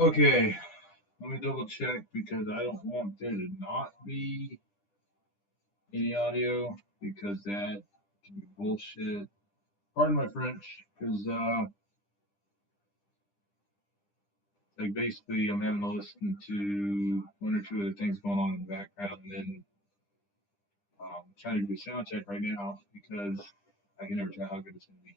Okay, let me double check because I don't want there to not be any audio because that can be bullshit. Pardon my French, because like basically I'm having to listen to one or two other things going on in the background, and then trying to do a sound check right now because I can never tell how good it's gonna be.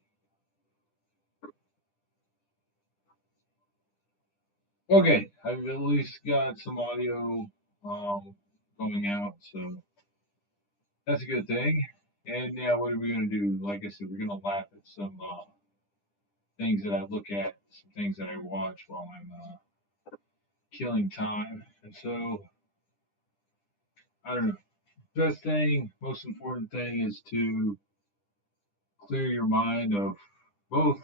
Okay, I've at least got some audio um, going out, so that's a good thing. And now, what are we gonna do? Like I said, we're gonna laugh at some things that I look at, some things that I watch while I'm killing time. And so, I don't know. Best thing, most important thing is to clear your mind of both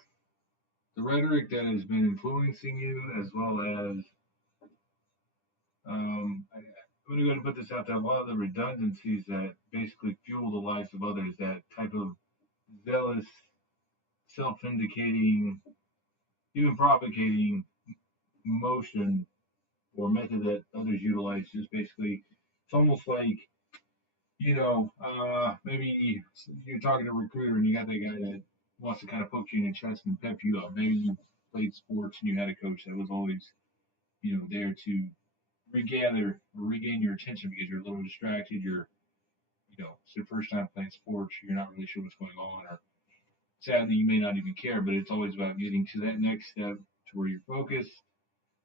the rhetoric that has been influencing you as well as I'm going to go and put this out there. A lot of the redundancies that basically fuel the lives of others, that type of zealous, self indicating, even propagating motion or method that others utilize, just basically, it's almost like, maybe you're talking to a recruiter and you got that guy that wants to kind of poke you in your chest and pep you up. Maybe you played sports and you had a coach that was always, there to regather or regain your attention because you're a little distracted. It's your first time playing sports. You're not really sure what's going on, or sadly, you may not even care. But it's always about getting to that next step, to where you're focused,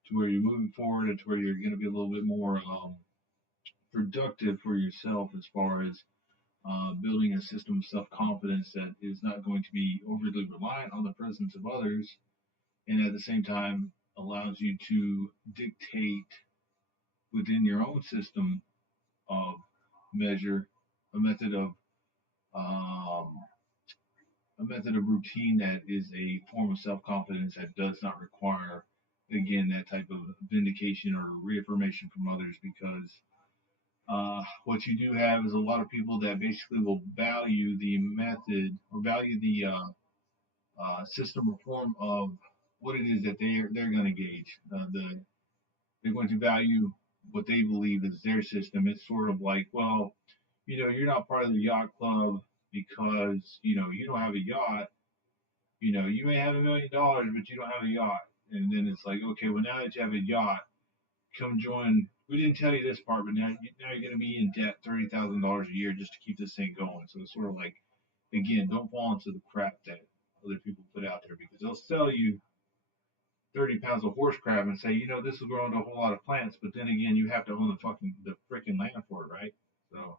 to where you're moving forward, and to where you're going to be a little bit more productive for yourself as far as building a system of self confidence that is not going to be overly reliant on the presence of others, and at the same time allows you to dictate within your own system of measure a method of um, a method of routine that is a form of self confidence that does not require, again, that type of vindication or reaffirmation from others. Because what you do have is a lot of people that basically will value the method or value the system or form of what it is that they're going to gauge. They're going to value what they believe is their system. It's sort of like, well, you're not part of the yacht club because you don't have a yacht. You may have $1 million, but you don't have a yacht. And then it's like, okay, well, now that you have a yacht, come join. We didn't tell you this part, but now you're going to be in debt $30,000 a year just to keep this thing going. So it's sort of like, again, don't fall into the crap that other people put out there because they'll sell you 30 pounds of horse crap and say, this will grow into a whole lot of plants. But then again, you have to own the freaking land for it, right? So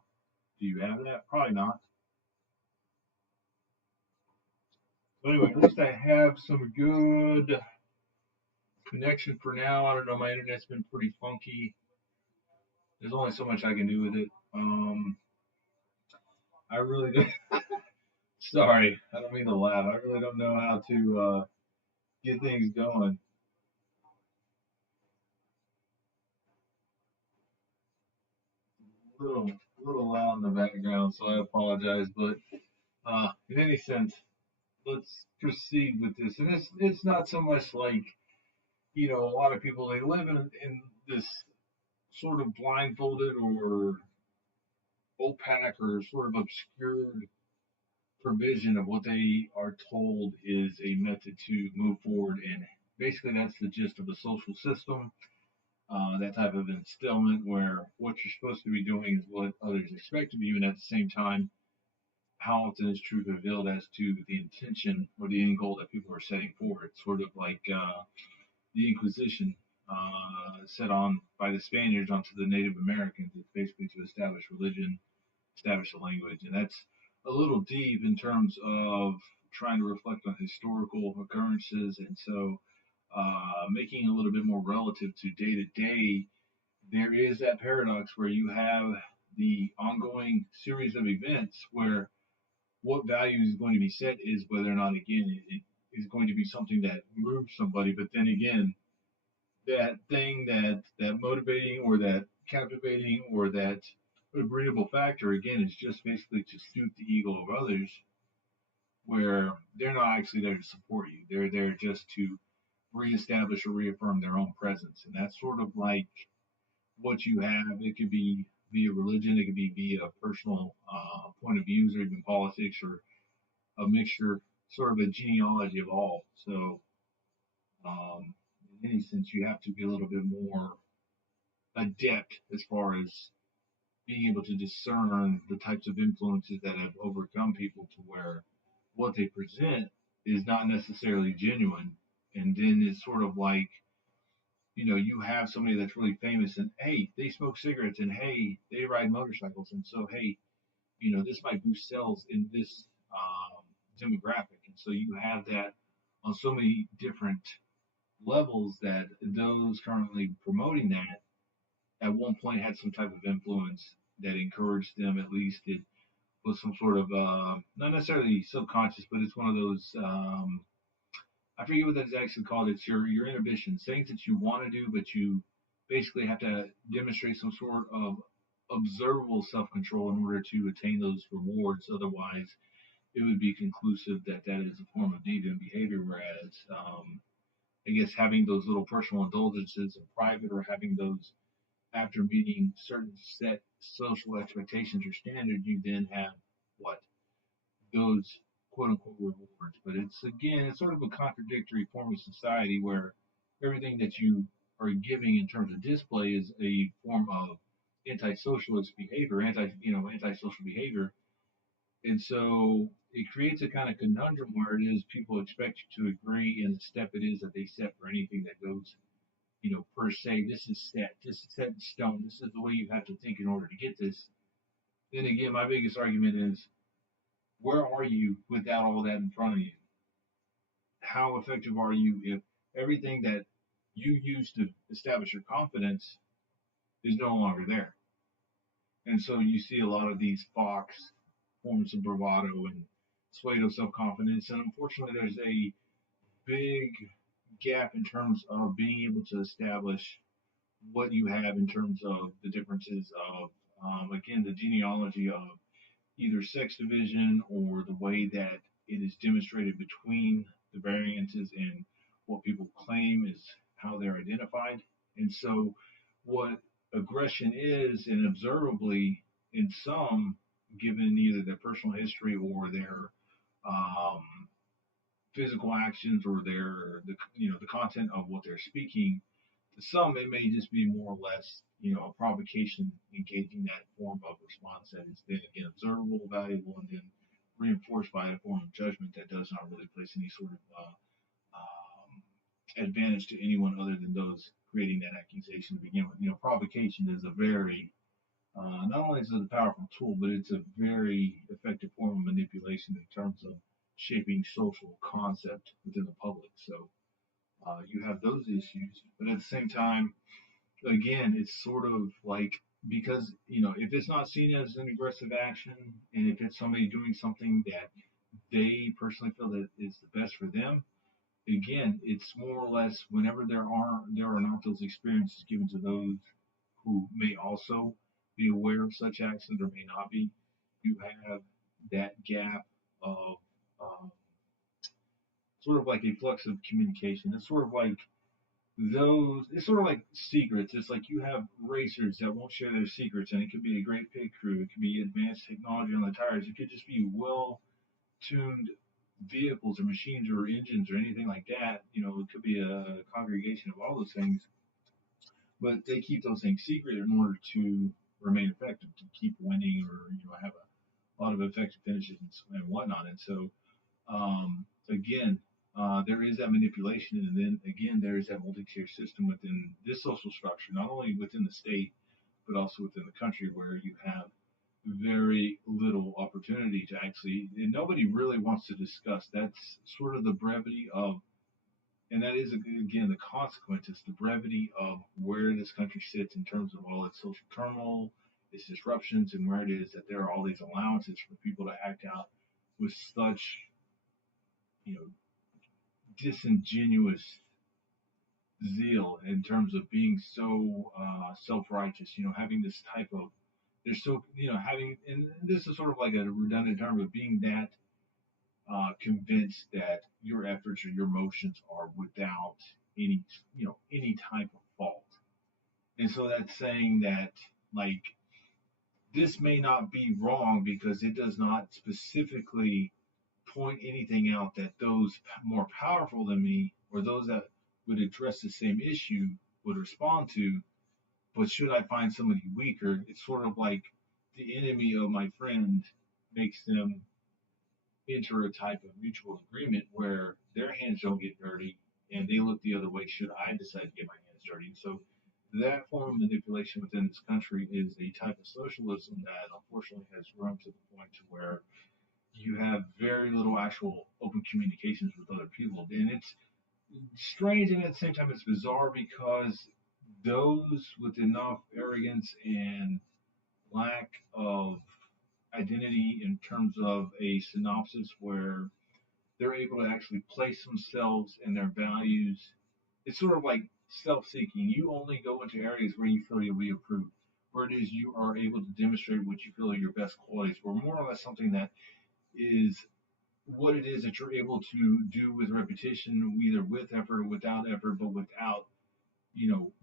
do you have that? Probably not. But anyway, at least I have some good connection for now. I don't know. My internet's been pretty funky. There's only so much I can do with it. I really do. Sorry, I don't mean to laugh. I really don't know how to get things going. Little, little loud in the background, so I apologize. But in any sense, let's proceed with this. And it's not so much like a lot of people they live in this sort of blindfolded or opaque or sort of obscured provision of what they are told is a method to move forward. And basically, that's the gist of the social system. that type of instillment where what you're supposed to be doing is what others expect of you, and at the same time, how often is truth revealed as to the intention or the end goal that people are setting forward? Sort of like the Inquisition set on by the Spaniards onto the Native Americans. It's basically to establish religion, establish a language, and that's a little deep in terms of trying to reflect on historical occurrences, and so making it a little bit more relative to day to day. There is that paradox where you have the ongoing series of events where what value is going to be set is whether or not, again, it is going to be something that moves somebody. But then again, that thing that motivating or that captivating or that agreeable factor, again, is just basically to suit the ego of others, where they're not actually there to support you. They're there just to reestablish or reaffirm their own presence. And that's sort of like what you have. It could be via religion, it could be via personal point of views, or even politics, or a mixture, sort of a genealogy of all. So, in any sense, you have to be a little bit more adept as far as being able to discern the types of influences that have overcome people to where what they present is not necessarily genuine. And then it's sort of like, you have somebody that's really famous and hey, they smoke cigarettes and hey, they ride motorcycles. And so, hey, this might boost sales in this demographic. And so you have that on so many different levels that those currently promoting that at one point had some type of influence that encouraged them. At least it was some sort of not necessarily subconscious, but it's one of those I forget what that's actually called. It's your inhibition, things that you want to do, but you basically have to demonstrate some sort of observable self-control in order to attain those rewards. Otherwise, it would be conclusive that that is a form of deviant behavior. Whereas, I guess having those little personal indulgences in private, or having those after meeting certain set social expectations or standards, you then have what those quote unquote rewards. But it's sort of a contradictory form of society where everything that you are giving in terms of display is a form of anti-socialist behavior, anti-social behavior. And so it creates a kind of conundrum where it is people expect you to agree in the step it is that they set for anything that goes, per se, this is set in stone, this is the way you have to think in order to get this. Then again, my biggest argument is, where are you without all that in front of you? How effective are you if everything that you use to establish your confidence is no longer there? And so you see a lot of these Fox forms of bravado and pseudo self confidence. And unfortunately, there's a big gap in terms of being able to establish what you have in terms of the differences of, again, the genealogy of either sex division or the way that it is demonstrated between the variances and what people claim is how they're identified. And so, what aggression is, and observably in some, given either their personal history or their um, physical actions or the content of what they're speaking, to some it may just be more or less a provocation engaging that form of response that is then again observable, valuable, and then reinforced by a form of judgment that does not really place any sort of advantage to anyone other than those creating that accusation to begin with. Provocation is a very not only is it a powerful tool, but it's a very effective form of manipulation in terms of shaping social concept within the public. So you have those issues, but at the same time, again, it's sort of like, because if it's not seen as an aggressive action, and if it's somebody doing something that they personally feel that is the best for them, again, it's more or less whenever there are not those experiences given to those who may also be aware of such actions or may not be, you have that gap of sort of like a flux of communication. It's sort of like secrets. It's like you have racers that won't share their secrets, and it could be a great pit crew. It could be advanced technology on the tires. It could just be well tuned vehicles or machines or engines or anything like that. It could be a congregation of all those things. but they keep those things secret in order to remain effective, to keep winning, or have a lot of effective finishes and whatnot. And so again, there is that manipulation, and then again, there is that multi-tier system within this social structure, not only within the state, but also within the country, where you have very little opportunity to actually, and nobody really wants to discuss. That's sort of the brevity of, and that is again the consequence. It's the brevity of where this country sits in terms of all its social turmoil, its disruptions, and where it is that there are all these allowances for people to act out with such, you know, disingenuous zeal in terms of being so self-righteous. Having this type of, they're so, having, and this is sort of like a redundant term, but being that convinced that your efforts or your motions are without any, any type of fault. And so that's saying that, like, this may not be wrong because it does not specifically point anything out that those more powerful than me, or those that would address the same issue, would respond to. But should I find somebody weaker, it's sort of like the enemy of my friend makes them enter a type of mutual agreement where their hands don't get dirty and they look the other way should I decide to get my hands dirty. So that form of manipulation within this country is a type of socialism that unfortunately has grown to the point to where you have very little actual open communications with other people. And it's strange, and at the same time it's bizarre, because those with enough arrogance and lack of identity in terms of a synopsis where they're able to actually place themselves and their values. It's sort of like self-seeking. You only go into areas where you feel you'll be approved, where it is you are able to demonstrate what you feel are your best qualities, or more or less something that is what it is that you're able to do with repetition, either with effort or without effort, but without,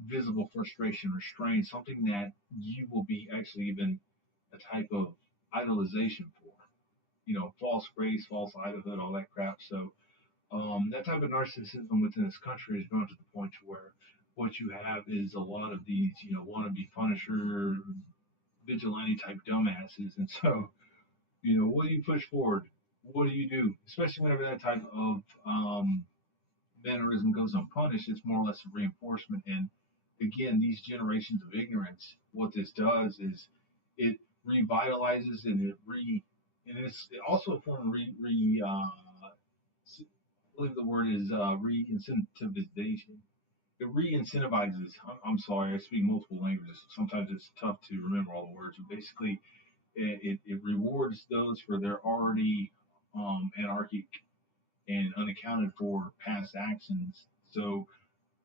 visible frustration or strain, something that you will be actually even a type of idolization for, false grace, false idolhood, all that crap. So that type of narcissism within this country has grown to the point to where what you have is a lot of these, wannabe Punisher, vigilante type dumbasses. And so, what do you push forward? What do you do? Especially whenever that type of mannerism goes unpunished, it's more or less a reinforcement. And again, these generations of ignorance, what this does is it revitalizes and and it's also a form of I believe the word is re-incentivization. It re-incentivizes. I'm sorry, I speak multiple languages. Sometimes it's tough to remember all the words. But basically, it rewards those for their already anarchic and unaccounted for past actions. So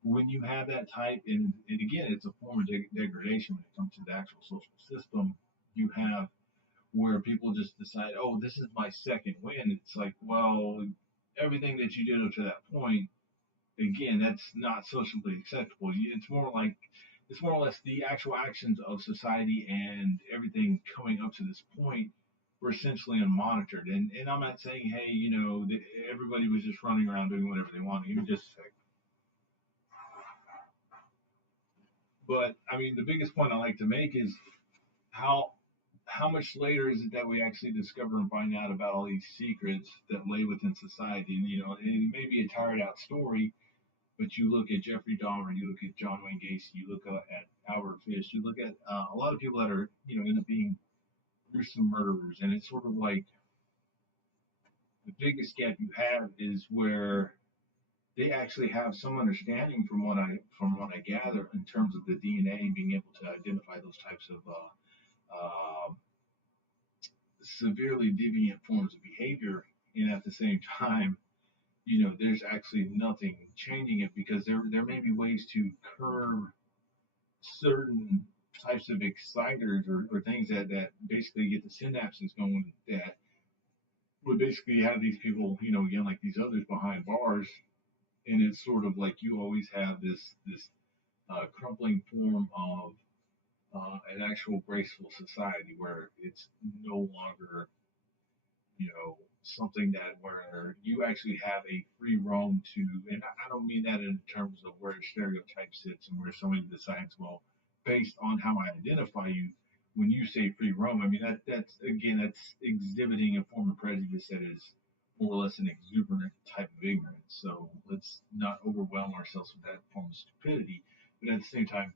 when you have that type, and again, it's a form of degradation when it comes to the actual social system. You have where people just decide, oh, this is my second win. It's like, well, everything that you did up to that point, again, that's not socially acceptable. It's more or less the actual actions of society and everything coming up to this point were essentially unmonitored. And I'm not saying, hey, that everybody was just running around doing whatever they wanted. Give me just a sec. But I mean, the biggest point I like to make is how how much later is it that we actually discover and find out about all these secrets that lay within society? And and it may be a tired out story, but you look at Jeffrey Dahmer, you look at John Wayne Gacy, you look at Albert Fish, you look at a lot of people that are end up being gruesome murderers, and it's sort of like the biggest gap you have is where they actually have some understanding from what I gather in terms of the DNA and being able to identify those types of severely deviant forms of behavior, and at the same time, there's actually nothing changing it, because there may be ways to curb certain types of exciters, or things that basically get the synapses going, that would basically have these people, again, like these others behind bars. And it's sort of like you always have this crumpling form of an actual graceful society where it's no longer, you know, something that where you actually have a free roam to, and I don't mean that in terms of where stereotype sits and where somebody decides, well, based on how I identify you, when you say free roam, I mean that's again that's exhibiting a form of prejudice that is more or less an exuberant type of ignorance. So let's not overwhelm ourselves with that form of stupidity. But at the same time,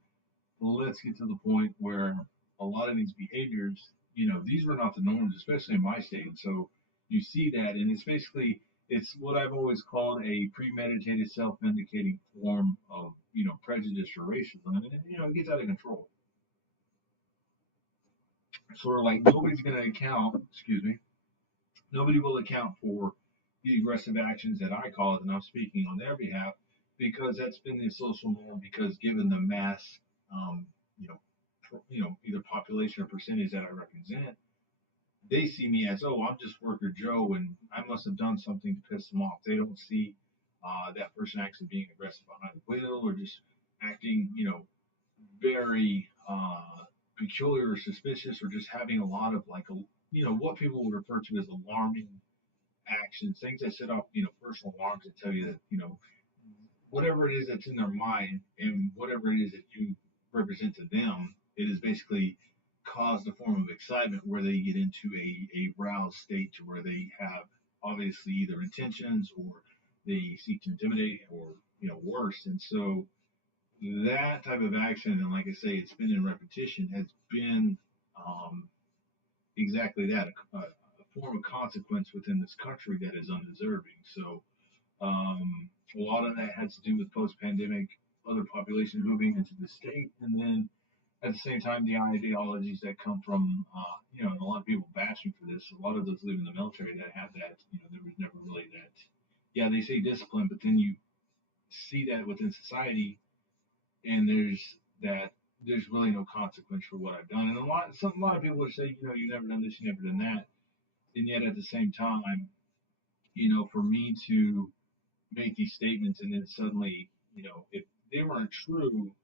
let's get to the point where a lot of these behaviors, these were not the norms, especially in my state. And so you see that, and it's basically it's what I've always called a premeditated, self-vindicating form of prejudice or racism, and it gets out of control. Sort of like nobody's going to account, excuse me, nobody will account for the aggressive actions that I call it, and I'm speaking on their behalf because that's been the social norm. Because given the mass, um, you know, either population or percentage that I represent, they see me as, oh, I'm just worker Joe, and I must have done something to piss them off. They don't see that person actually being aggressive on either will or just acting, very peculiar or suspicious, or just having a lot of like what people would refer to as alarming actions, things that set off personal alarms that tell you that whatever it is that's in their mind and whatever it is that you represent to them, it is basically caused a form of excitement where they get into a roused state to where they have obviously either intentions or they seek to intimidate or worse. And so that type of action, and like I say, it's been in repetition, has been um, exactly that, a form of consequence within this country that is undeserving. So a lot of that has to do with post-pandemic other populations moving into the state, and then at the same time the ideologies that come from and a lot of people bashing for this. A lot of those live in the military that have that. There was never really that. Yeah, they say discipline, but then you see that within society, and there's really no consequence for what I've done. And a lot of people would say, you never done this, you never done that, and yet at the same time, for me to make these statements and then suddenly, if they weren't true,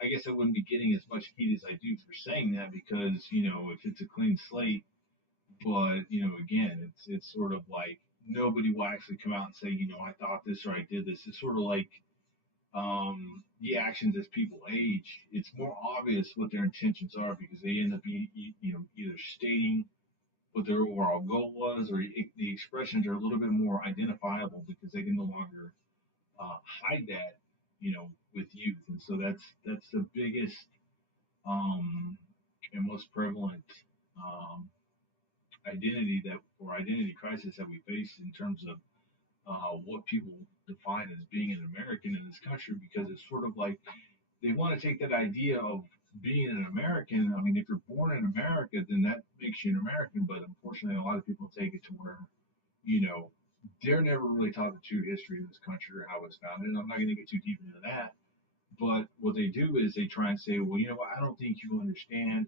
I guess I wouldn't be getting as much heat as I do for saying that because, if it's a clean slate, but, again, it's sort of like nobody will actually come out and say, I thought this or I did this. It's sort of like the actions as people age. It's more obvious what their intentions are because they end up, either stating what their overall goal was, or the expressions are a little bit more identifiable because they can no longer hide that, with youth. And so that's the biggest um, and most prevalent um, identity crisis that we face in terms of what people define as being an American in this country, because it's sort of like they want to take that idea of being an American. I mean, if you're born in America, then that makes you an American. But unfortunately, a lot of people take it to where, you know, they're never really taught the true history of this country or how it's founded. And I'm not going to get too deep into that. But what they do is they try and say, well, you know what, I don't think you understand.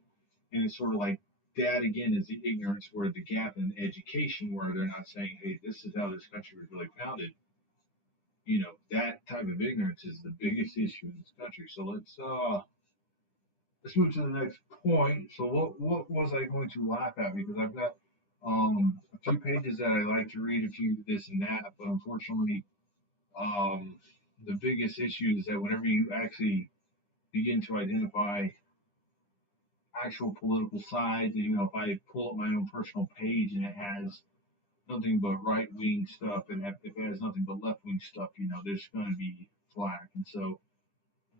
And it's sort of like that again is the ignorance where the gap in education where they're not saying, hey, this is how this country was really founded. That type of ignorance is the biggest issue in this country. So let's move to the next point. So what was I going to laugh at? Because I've got a few pages that I like to read, a few this and that, but unfortunately, um, the biggest issue is that whenever you actually begin to identify actual political sides, if I pull up my own personal page and it has nothing but right wing stuff, and if it has nothing but left wing stuff, there's going to be flack. And so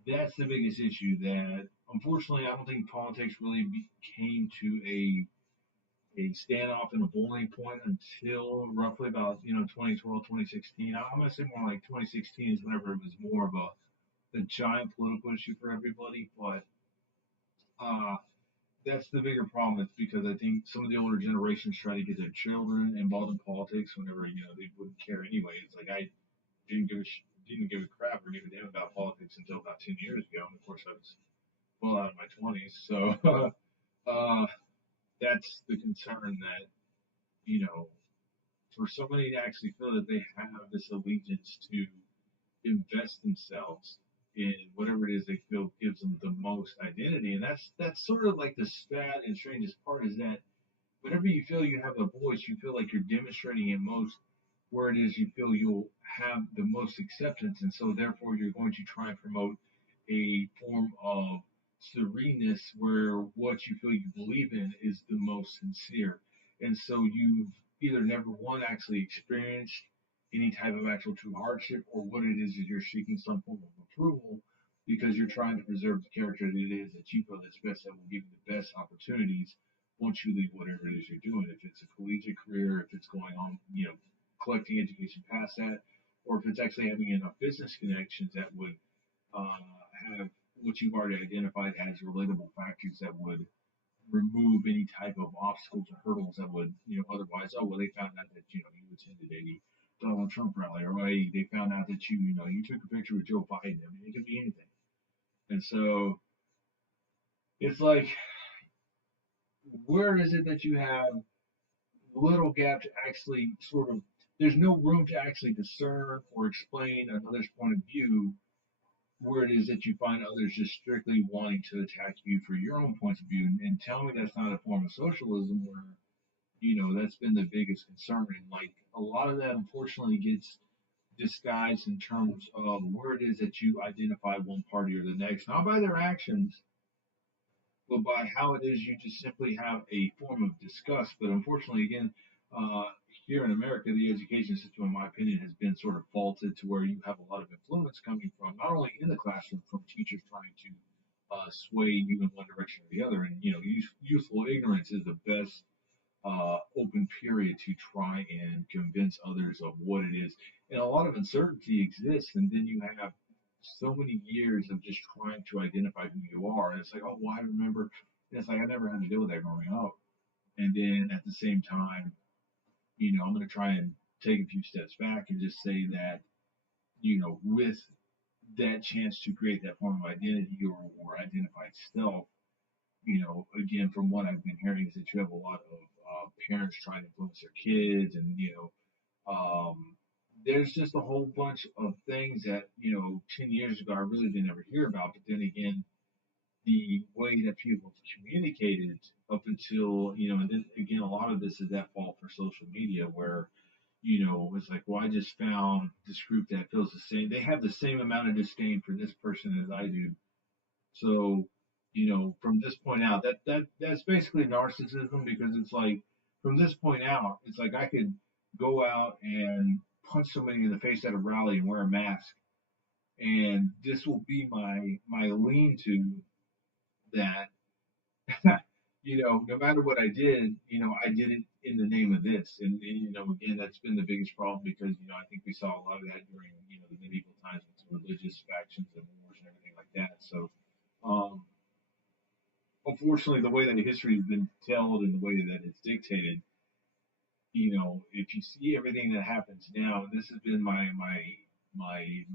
that's the biggest issue that unfortunately I don't think politics really came to a standoff and a boiling point until roughly about 2012, 2016. I'm going to say more like 2016 is whenever it was more of a giant political issue for everybody. But uh, that's the bigger problem. It's because I think some of the older generations try to get their children involved in politics whenever they wouldn't care anyway. It's like I didn't give a crap or give a damn about politics until about 10 years ago, and of course I was well out of my 20s. So uh, that's the concern that for somebody to actually feel that they have this allegiance to invest themselves in whatever it is they feel gives them the most identity, and that's sort of like the sad and strangest part is that whenever you feel you have a voice, you feel like you're demonstrating it most where it is you feel you'll have the most acceptance, and so therefore you're going to try and promote a form of sereneness where what you feel you believe in is the most sincere. And so you've either never one actually experienced any type of actual true hardship, or what it is you're seeking some form of approval because you're trying to preserve the character that it is that you feel that's best, that will give you the best opportunities once you leave whatever it is you're doing. If it's a collegiate career, if it's going on, collecting education past that, or if it's actually having enough business connections that would have what you've already identified as relatable factors that would remove any type of obstacles or hurdles that would, otherwise, oh, well, they found out that, you attended a Donald Trump rally, or hey, they found out that you took a picture with Joe Biden. I mean, it could be anything. And so it's like, where is it that you have little gap to actually sort of, there's no room to actually discern or explain another's point of view, where it is that you find others just strictly wanting to attack you for your own points of view, and tell me that's not a form of socialism where, that's been the biggest concern. And like a lot of that unfortunately gets disguised in terms of where it is that you identify one party or the next, not by their actions, but by how it is you just simply have a form of disgust. But unfortunately, again, uh, here in America, the education system, in my opinion, has been sort of faulted to where you have a lot of influence coming from not only in the classroom from teachers trying to sway you in one direction or the other. And youthful ignorance is the best open period to try and convince others of what it is. And a lot of uncertainty exists, and then you have so many years of just trying to identify who you are. And it's like, oh, well, I remember. And it's like, I never had to deal with that growing up. And then at the same time, I'm going to try and take a few steps back and just say that, with that chance to create that form of identity or identified self, again, from what I've been hearing, is that you have a lot of parents trying to influence their kids, and there's just a whole bunch of things that 10 years ago I really didn't ever hear about. But then again, the way that people communicated up until and then again, a lot of this is that fault for social media, where it's like, well, I just found this group that feels the same. They have the same amount of disdain for this person as I do, so, from this point out, that's basically narcissism, because it's like from this point out, it's like I could go out and punch somebody in the face at a rally and wear a mask, and this will be my lean to that. No matter what I did, I did it in the name of this, and again, that's been the biggest problem, because I think we saw a lot of that during the medieval times with religious factions and wars and everything like that. So. Um, Unfortunately, the way that history has been told and the way that it's dictated, if you see everything that happens now, this has been my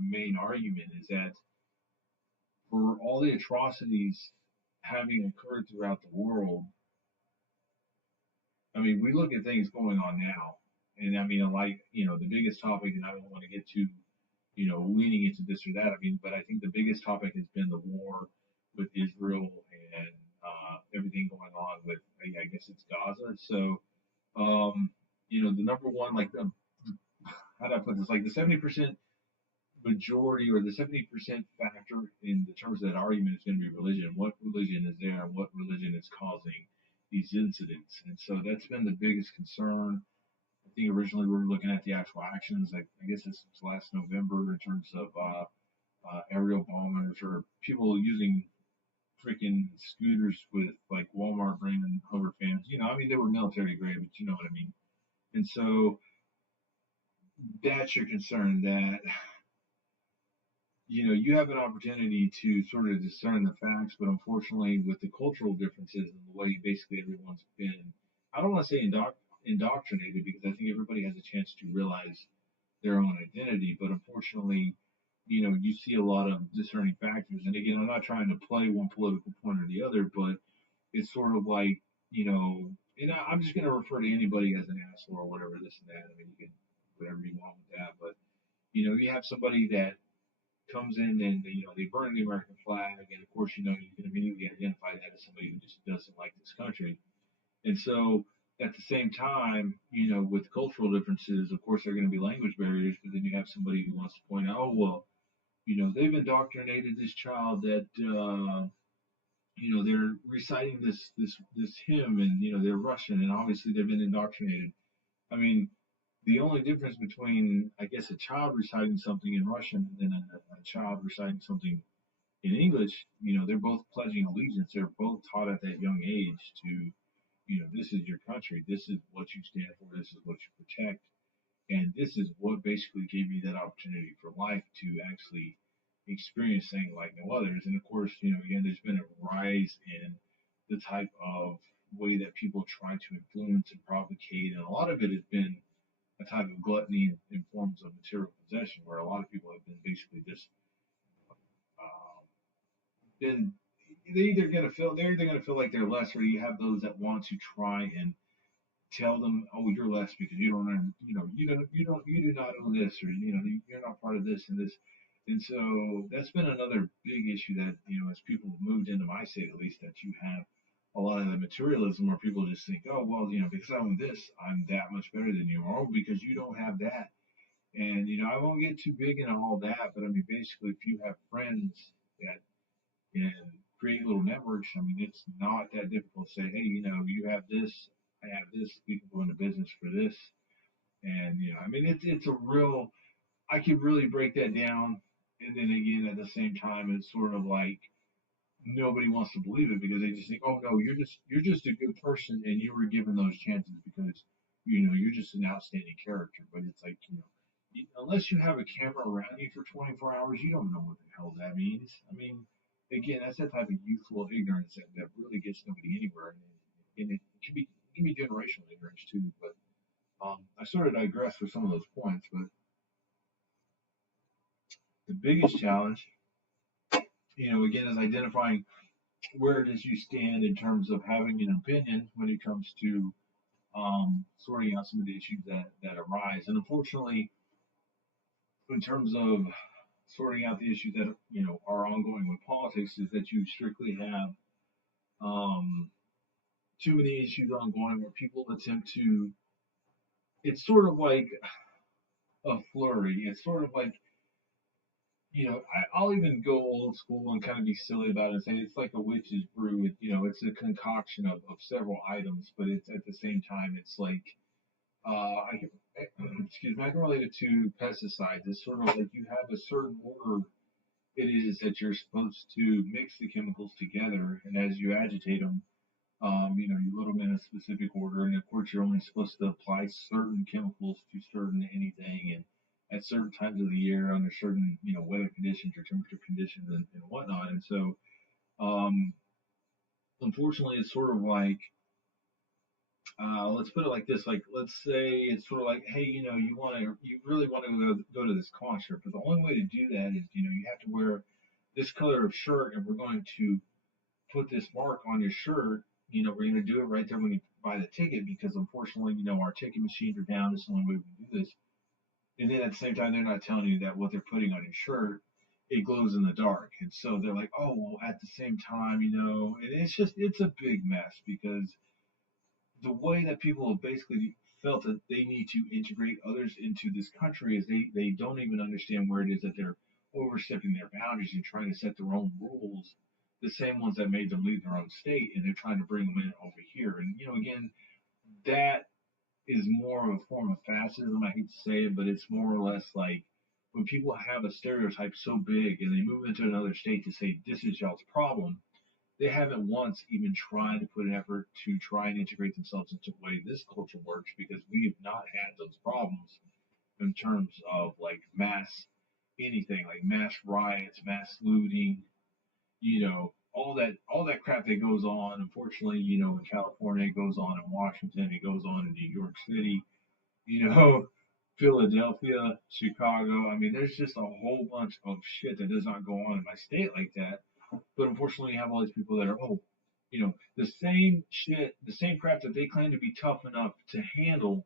main argument, is that for all the atrocities having occurred throughout the world, I mean, we look at things going on now, and I mean, like the biggest topic, and I don't want to get too leaning into this or that. I mean, but I think the biggest topic has been the war with Israel and everything going on with, I guess it's Gaza. So, the number one, like, how do I put this? Like the 70% majority, or the 70% factor in the terms of that argument, is going to be religion. What religion is there, and what religion is causing these incidents? And so that's been the biggest concern. I think originally we were looking at the actual actions. I guess this was last November, in terms of aerial bombers, or people using freaking scooters with like Walmart brand hover fans. I mean, they were military grade, but you know what I mean. And so that's your concern, that you have an opportunity to sort of discern the facts, but unfortunately, with the cultural differences and the way basically everyone's been, I don't want to say indoctrinated, because I think everybody has a chance to realize their own identity, but unfortunately, you see a lot of discerning factors. And again, I'm not trying to play one political point or the other, but it's sort of like, and I'm just going to refer to anybody as an asshole or whatever, this and that. I mean, you can whatever you want with that, but you have somebody that comes in and they burn the American flag, and of course you can immediately identify that as somebody who just doesn't like this country. And so at the same time, with cultural differences, of course, there are going to be language barriers, but then you have somebody who wants to point out, oh, well, they've indoctrinated this child that, they're reciting this hymn and, they're Russian and obviously they've been indoctrinated. I mean, the only difference between, I guess, a child reciting something in Russian and then a child reciting something in English, they're both pledging allegiance. They're both taught at that young age to, this is your country, this is what you stand for, this is what you protect, and this is what basically gave you that opportunity for life to actually experience things like no others. And of course, again, there's been a rise in the type of way that people try to influence and propagate, and a lot of it has been a type of gluttony in forms of material possession, where a lot of people have been basically just uh, been they're either gonna feel like they're less, or you have those that want to try and tell them, oh, you're less because you don't earn, you do not own this, or you're not part of this and this. And so that's been another big issue that, as people have moved into my state, at least, that you have a lot of the materialism where people just think, oh, well, because I own this, I'm that much better than you, or oh, because you don't have that. And, I won't get too big into all that, but I mean, basically, if you have friends that and create little networks, I mean, it's not that difficult to say, hey, you have this, I have this, we can go into business for this. And, I mean, it's a real, I can really break that down. And then again, at the same time, it's sort of like nobody wants to believe it because they just think, oh no, you're just a good person and you were given those chances because you're just an outstanding character. But it's like unless you have a camera around you for 24 hours, you don't know what the hell that means. I mean, again, that's that type of youthful ignorance that really gets nobody anywhere, and it can be generational ignorance too. But I sort of digress with some of those points. But the biggest challenge, again, is identifying where it is you stand in terms of having an opinion when it comes to sorting out some of the issues that arise. And unfortunately, in terms of sorting out the issues that are ongoing with politics, is that you strictly have um, too many issues ongoing where people attempt to. It's sort of like a flurry. It's sort of like I'll even go old school and kind of be silly about it and say it's like a witch's brew. It's a concoction of several items, but it's at the same time, it's like I can, excuse me, I can relate it to pesticides. It's sort of like you have a certain order it is that you're supposed to mix the chemicals together, and as you agitate them, you load them in a specific order, and of course you're only supposed to apply certain chemicals to certain anything, and at certain times of the year under certain weather conditions or temperature conditions and whatnot. And so, um, unfortunately, it's sort of like let's put it like this: like let's say it's sort of like, hey, you really want to go to this concert, but the only way to do that is you have to wear this color of shirt, and we're going to put this mark on your shirt. We're going to do it right there when you buy the ticket because unfortunately, our ticket machines are down. It's the only way we can do this. And then at the same time, they're not telling you that what they're putting on your shirt, it glows in the dark. And so they're like, oh, well, at the same time, and it's a big mess because the way that people have basically felt that they need to integrate others into this country is they don't even understand where it is that they're overstepping their boundaries and trying to set their own rules, the same ones that made them leave their own state, and they're trying to bring them in over here. And again, that is more of a form of fascism. I hate to say it, but it's more or less like when people have a stereotype so big and they move into another state to say this is y'all's problem, they haven't once even tried to put an effort to try and integrate themselves into the way this culture works because we have not had those problems in terms of like mass anything like mass riots, mass looting, all that crap that goes on. Unfortunately, in California, it goes on in Washington, it goes on in New York City, you know, Philadelphia, Chicago. I mean, there's just a whole bunch of shit that does not go on in my state like that. But unfortunately, you have all these people that are, the same shit, the same crap that they claim to be tough enough to handle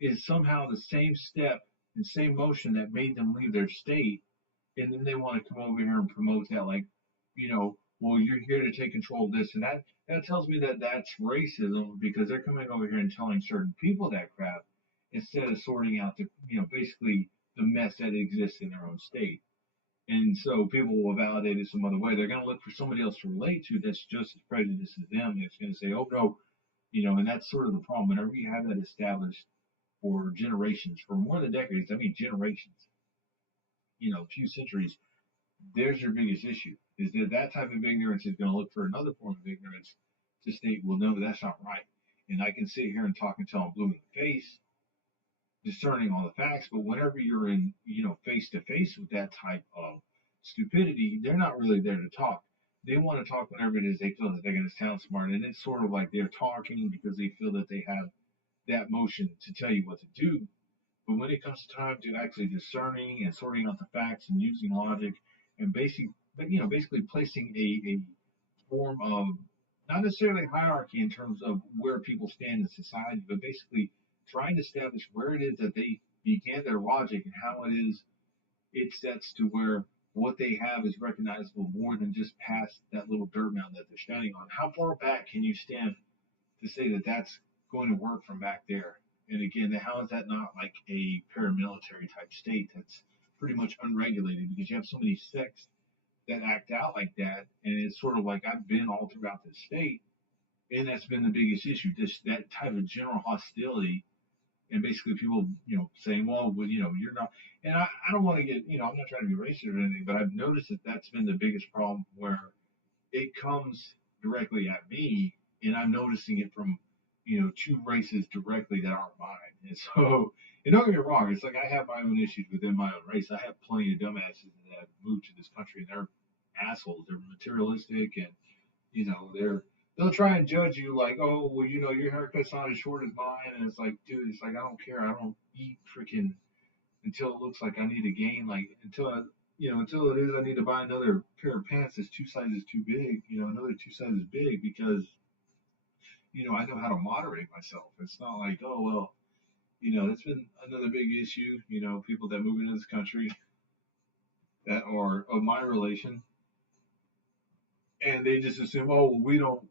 is somehow the same step and same motion that made them leave their state. And then they want to come over here and promote that, like, well, you're here to take control of this and that. that tells me that that's racism because they're coming over here and telling certain people that crap instead of sorting out the, basically the mess that exists in their own state. And so people will validate it some other way. They're going to look for somebody else to relate to that's just as prejudiced as them. It's going to say, oh no, and that's sort of the problem. Whenever you have that established for generations, for more than decades, I mean generations, a few centuries, there's your biggest issue. Is that that type of ignorance is going to look for another form of ignorance to state, well, no, that's not right. And I can sit here and talk until I'm blue in the face, discerning all the facts, but whenever you're in, face to face with that type of stupidity, they're not really there to talk. They want to talk whenever it is they feel that they're going to sound smart, and it's sort of like they're talking because they feel that they have that motion to tell you what to do. But when it comes to time to actually discerning and sorting out the facts and using logic and basically placing a form of not necessarily hierarchy in terms of where people stand in society, but basically trying to establish where it is that they began their logic and how it sets to where what they have is recognizable more than just past that little dirt mound that they're standing on. How far back can you stand to say that that's going to work from back there? And again, how is that not like a paramilitary type state that's pretty much unregulated because you have so many sects that act out like that, and it's sort of like I've been all throughout the state, and that's been the biggest issue. This that type of general hostility, and basically people, saying, well, you're not. And I don't want to get, I'm not trying to be racist or anything, but I've noticed that that's been the biggest problem where it comes directly at me, and I'm noticing it from, two races directly that aren't mine. And so, and don't get me wrong, it's like I have my own issues within my own race. I have plenty of dumbasses that have moved to this country, and they're assholes. They're materialistic, and they'll try and judge you like, oh, well, your haircut's not as short as mine, and it's like, dude, it's like I don't care. I don't eat freaking until it looks like I need to gain, like until it is I need to buy another pair of pants that's two sizes too big, another two sizes big because I know how to moderate myself. It's not like, oh well, that's been another big issue. People that move into this country that are of my relation, and they just assume, oh, well, we don't,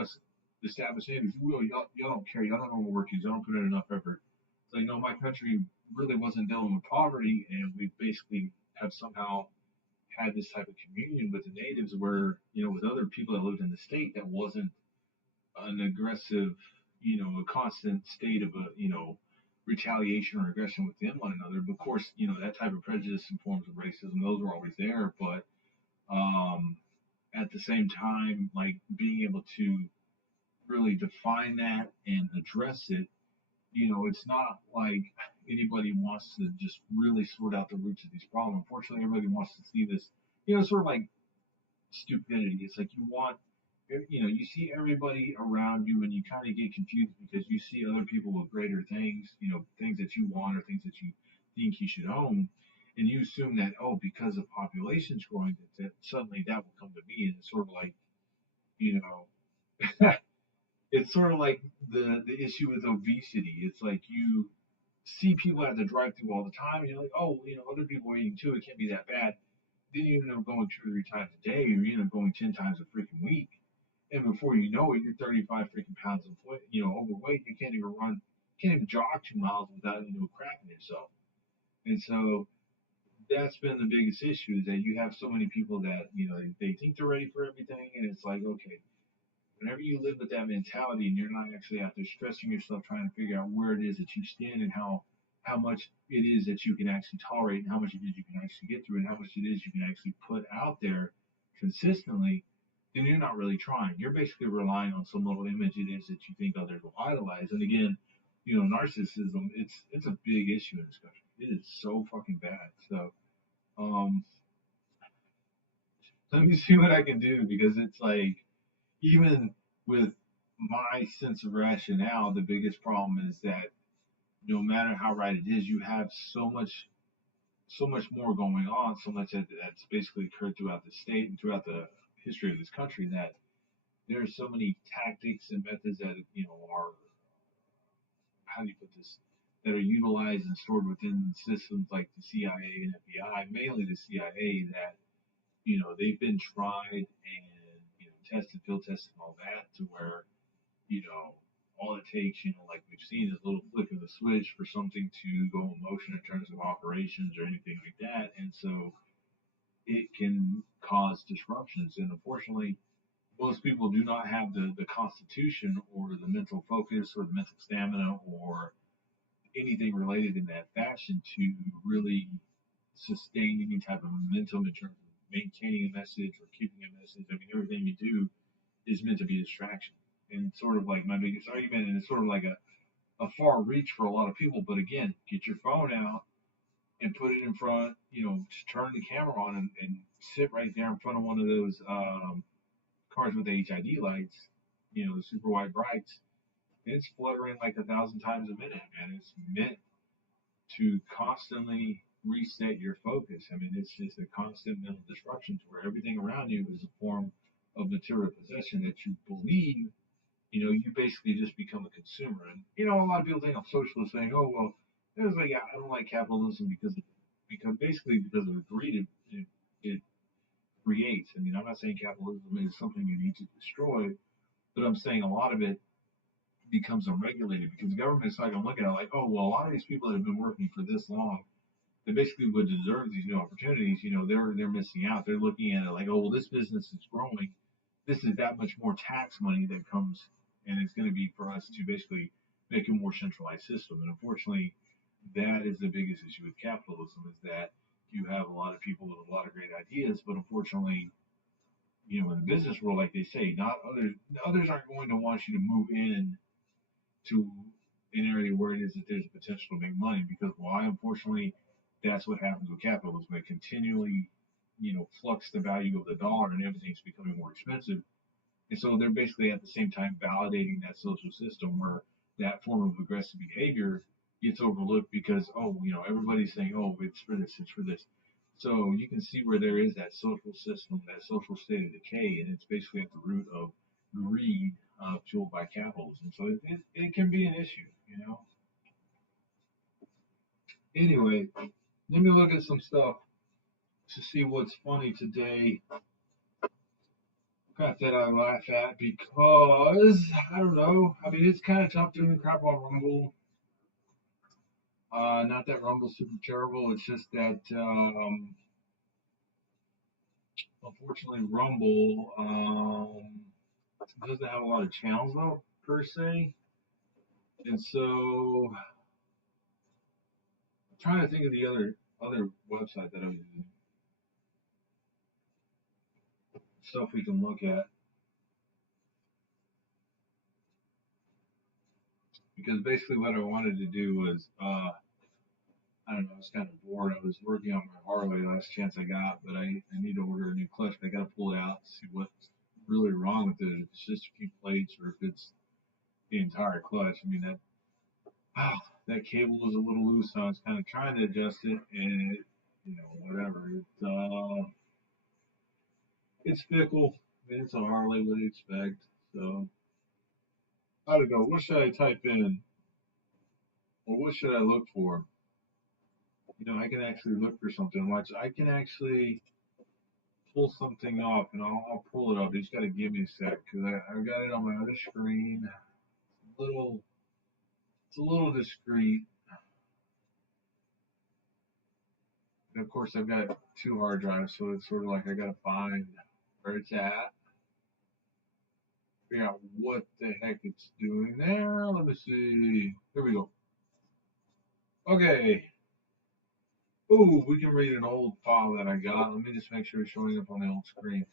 us established natives, y'all don't care, y'all don't know what work is, y'all don't put in enough effort. It's like, no, my country really wasn't dealing with poverty, and we basically have somehow had this type of communion with the natives where, with other people that lived in the state that wasn't an aggressive, a constant state of retaliation or aggression within one another. But of course, that type of prejudice and forms of racism, those were always there. But um, at the same time, like being able to really define that and address it, it's not like anybody wants to just really sort out the roots of these problems. Unfortunately, everybody wants to see this, sort of like stupidity. It's like you see everybody around you and you kind of get confused because you see other people with greater things, things that you want or things that you think you should own. And you assume that, oh, because the population's growing, that suddenly that will come to me. And it's sort of like, you know, it's sort of like the issue with obesity. It's like you see people at the drive-through all the time, and you're like, oh, other people are eating too. It can't be that bad. Then you end up going 2 or 3 times a day, or you end up going 10 times a freaking week, and before you know it, you're 35 freaking pounds of overweight. You can't even can't even jog 2 miles without crapping yourself. And so that's been the biggest issue is that you have so many people that they think they're ready for everything, and it's like, okay, whenever you live with that mentality and you're not actually out there stressing yourself trying to figure out where it is that you stand and how much it is that you can actually tolerate and how much it is you can actually get through and how much it is you can actually put out there consistently, then you're not really trying. You're basically relying on some little image it is that you think others will idolize. And again, narcissism, it's a big issue in this country. It is so fucking bad. So um let me see what I can do because it's like even with my sense of rationale, the biggest problem is that no matter how right it is, you have so much more going on, so much that's basically occurred throughout the state and throughout the history of this country that there are so many tactics and methods that are, how do you put this, that are utilized and stored within systems like the CIA and FBI, mainly the CIA, that they've been tried and tested, field tested, and all that, to where you know all it takes, like we've seen, is a little flick of the switch for something to go in motion in terms of operations or anything like that, and so it can cause disruptions. And unfortunately, most people do not have the constitution or the mental focus or the mental stamina or anything related in that fashion to really sustain any type of momentum in terms of maintaining a message or keeping a message. I mean, everything you do is meant to be a distraction. And sort of like my biggest argument, and it's sort of like a far reach for a lot of people, but again, get your phone out and put it in front, just turn the camera on and sit right there in front of one of those cars with the HID lights, the super white brights. It's fluttering like 1,000 times a minute, man. It's meant to constantly reset your focus. I mean, it's just a constant mental disruption to where everything around you is a form of material possession that you believe, you basically just become a consumer. And, a lot of people think I'm socialist, saying, oh, well, it's like, yeah, I don't like capitalism because basically because of the greed it creates. I mean, I'm not saying capitalism is something you need to destroy, but I'm saying a lot of it becomes unregulated because the government's not going to look at it like, oh, well, a lot of these people that have been working for this long, they basically would deserve these new opportunities. They're missing out. They're looking at it like, oh, well, this business is growing. This is that much more tax money that comes, and it's going to be for us to basically make a more centralized system. And unfortunately, that is the biggest issue with capitalism, is that you have a lot of people with a lot of great ideas, but unfortunately, in the business world, like they say, not others aren't going to want you to move in to an area where it is that there's a potential to make money, because why? Unfortunately, that's what happens with capitalism. It continually, flux the value of the dollar, and everything's becoming more expensive. And so they're basically at the same time validating that social system where that form of aggressive behavior gets overlooked because, oh, everybody's saying, oh, it's for this, it's for this. So you can see where there is that social system, that social state of decay, and it's basically at the root of greed fueled by capitalism. So it can be an issue. Anyway, let me look at some stuff to see what's funny today. Crap that I laugh at because I don't know. I mean, it's kind of tough doing crap on Rumble. Not that Rumble's super terrible. It's just that unfortunately Rumble doesn't have a lot of channels though per se, and so I'm trying to think of the other website that I was using, stuff we can look at, because basically what I wanted to do was I don't know, I was kind of bored. I was working on my Harley last chance I got, but I need to order a new clutch. But I got to pull it out to see what's really wrong with it. If it's just a few plates or if it's the entire clutch. I mean, that cable was a little loose, so I was kind of trying to adjust it, and whatever. It's fickle. I mean, it's a Harley. What do you expect? So I don't know. What should I type in, or what should I look for? I can actually look for something. Watch, I can actually pull something up, and I'll pull it up. You just got to give me a sec because I've got it on my other screen. It's a little discreet. And of course, I've got two hard drives, so it's sort of like I got to find where it's at, figure out what the heck it's doing there. Let me see. Here we go. Okay. Ooh, we can read an old file that I got. Let me just make sure it's showing up on the old screen.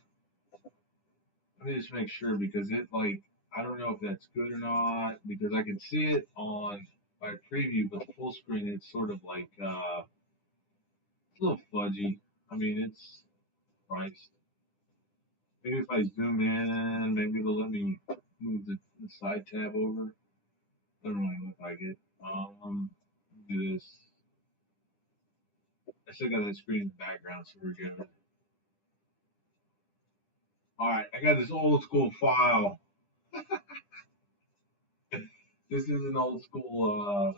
Let me just make sure because I don't know if that's good or not because I can see it on my preview, but the full screen it's sort of like it's a little fudgy. I mean, it's priced. Maybe if I zoom in, maybe it'll let me move the side tab over. I don't really look like it. Do this. I still got that screen in the background, so we're good. All right, I got this old school file. This is an old school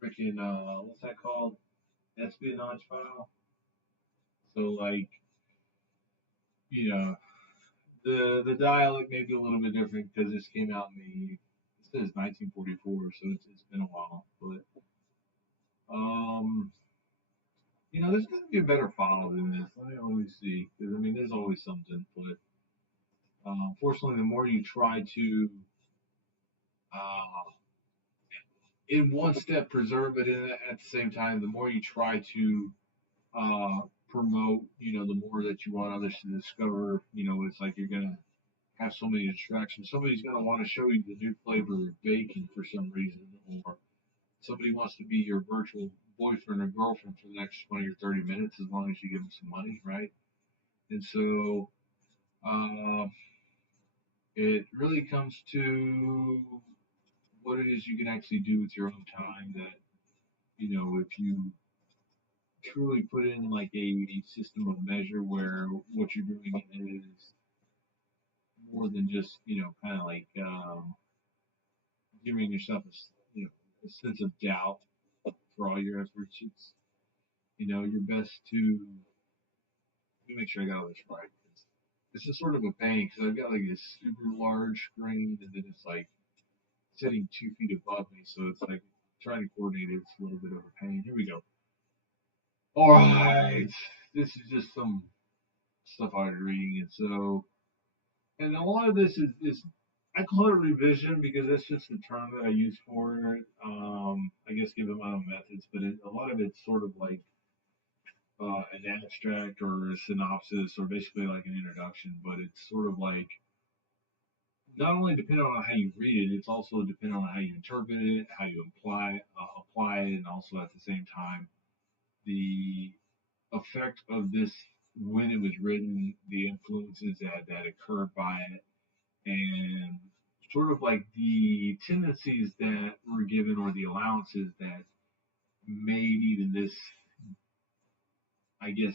freaking what's that called? Espionage file. So like, you know, The dialect may be a little bit different because this came out in it says 1944, so it's been a while. But um, there's got to be a better file than this. Let me see, because I mean, there's always something. But unfortunately, the more you try to uh, in one step preserve it, and at the same time, the more you try to uh, promote, the more that you want others to discover. It's like you're gonna have so many distractions. Somebody's gonna want to show you the new flavor of bacon for some reason, or somebody wants to be your virtual boyfriend or girlfriend for the next 20 or 30 minutes, as long as you give them some money, right? And so uh, it really comes to what it is you can actually do with your own time. That if you truly put in like a system of measure where what you're doing is more than just kind of like giving yourself a sense of doubt for all your efforts. It's your best to let me make sure I got all this right. It's just sort of a pain because I've got like this super large screen and then it's like sitting 2 feet above me, so it's like trying to coordinate it. It's a little bit of a pain. Here we go. All right, this is just some stuff I was reading, and so and a lot of this is I call it revision because that's just the term that I use for it. I guess given my own methods, but a lot of it's sort of like an abstract or a synopsis or basically like an introduction, but it's sort of like not only depending on how you read it, it's also depending on how you interpret it, how you apply it, and also at the same time the effect of this when it was written, the influences that occurred by it, and sort of like the tendencies that were given or the allowances that made even this, I guess,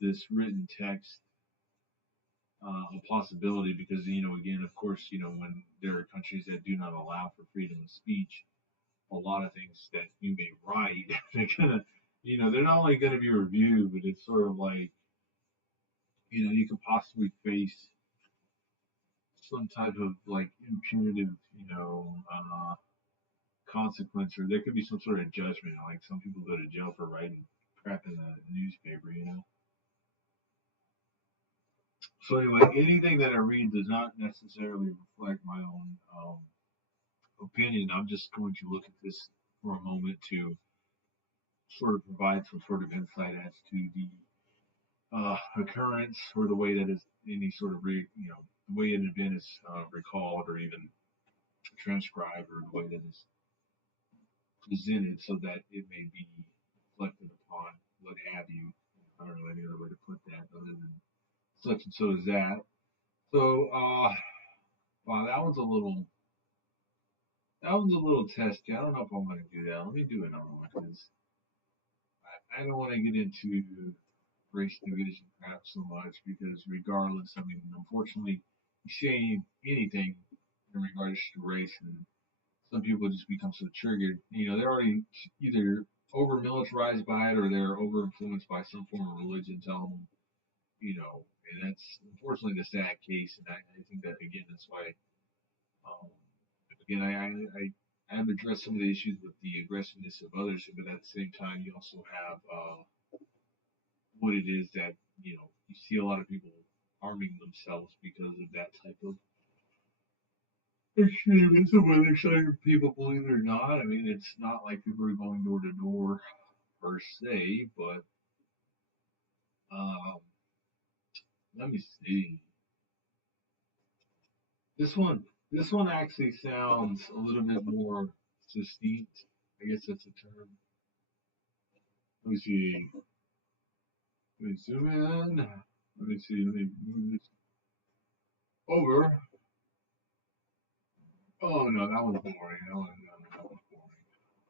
this written text a possibility because again of course when there are countries that do not allow for freedom of speech, a lot of things that you may write they're gonna they're not only going to be reviewed, but it's sort of like you could possibly face some type of like impunitive consequence, or there could be some sort of judgment, like some people go to jail for writing crap in the newspaper. So anyway, anything that I read does not necessarily reflect my own opinion. I'm just going to look at this for a moment to sort of provide some sort of insight as to the occurrence or the way that is any sort of the way an event is recalled or even transcribed, or the way that is presented, so that it may be reflected upon, what have you. I don't know any other way to put that other than such and so is that. So, wow, that one's a little testy. I don't know if I want to do that. Let me do another one because I don't want to get into race division crap so much because regardless, I mean, unfortunately, you say anything in regards to race, and some people just become so triggered. They're already either over militarized by it or they're over influenced by some form of religion telling them, and that's unfortunately the sad case. And I think that again, that's why, um, again, I have addressed some of the issues with the aggressiveness of others, but at the same time, you also have what it is that you see a lot of people arming themselves because of that type of extremism. Whether some people believe it or not, I mean, it's not like people are going door to door per se, but um, let me see. This one, this one actually sounds a little bit more succinct. I guess that's a term. Let me see. Let me zoom in. Let me see. Let me move this over. Oh no, that one's boring. That one's boring.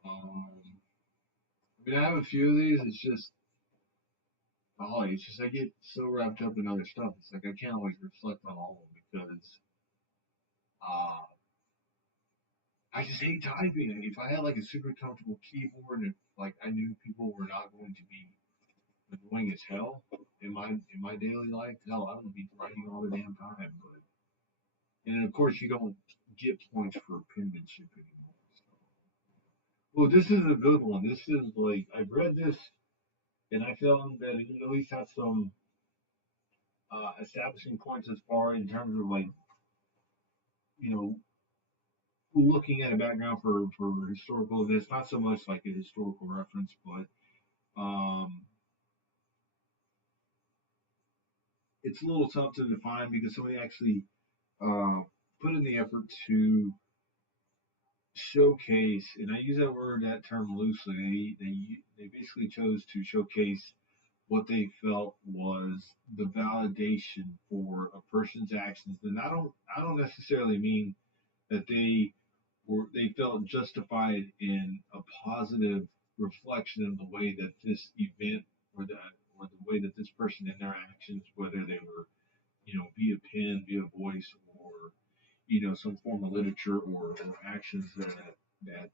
I mean, I have a few of these. It's just, it's just I get so wrapped up in other stuff. It's like I can't always reflect on all of them because uh, I just hate typing. If I had like a super comfortable keyboard, and if like I knew people were not going to be annoying as hell in my daily life. Hell, I don't be writing all the damn time. But and of course you don't get points for penmanship anymore. So. Well, this is a good one. This is like I've read this and I found that it at least has some establishing points as far in terms of like you know looking at a background for historical events. Not so much like a historical reference, but um, it's a little tough to define because somebody actually uh, put in the effort to showcase, and I use that term loosely. They basically chose to showcase what they felt was the validation for a person's actions. And I don't necessarily mean that they felt justified in a positive reflection of the way that this event or the way that this person in their actions, whether they were via pen, via voice, or some form of literature or actions that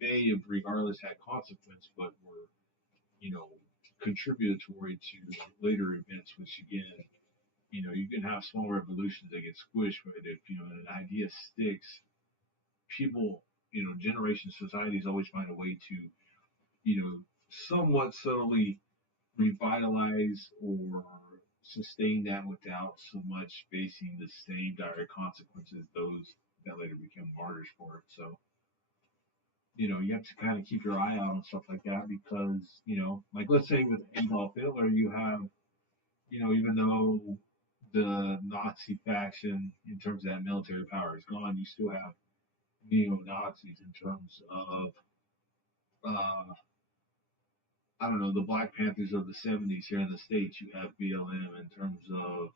may have regardless had consequence, but were you know contributory to later events, which again you can have small revolutions that get squished, but if an idea sticks, people, generations, societies always find a way to, somewhat subtly revitalize or sustain that without so much facing the same direct consequences those that later become martyrs for it. So, you have to kind of keep your eye out on stuff like that because, like let's say with Adolf Hitler, you have, even though the Nazi faction in terms of that military power is gone, you still have neo Nazis in terms of uh, I don't know the Black Panthers of the '70s here in the states. You have BLM in terms of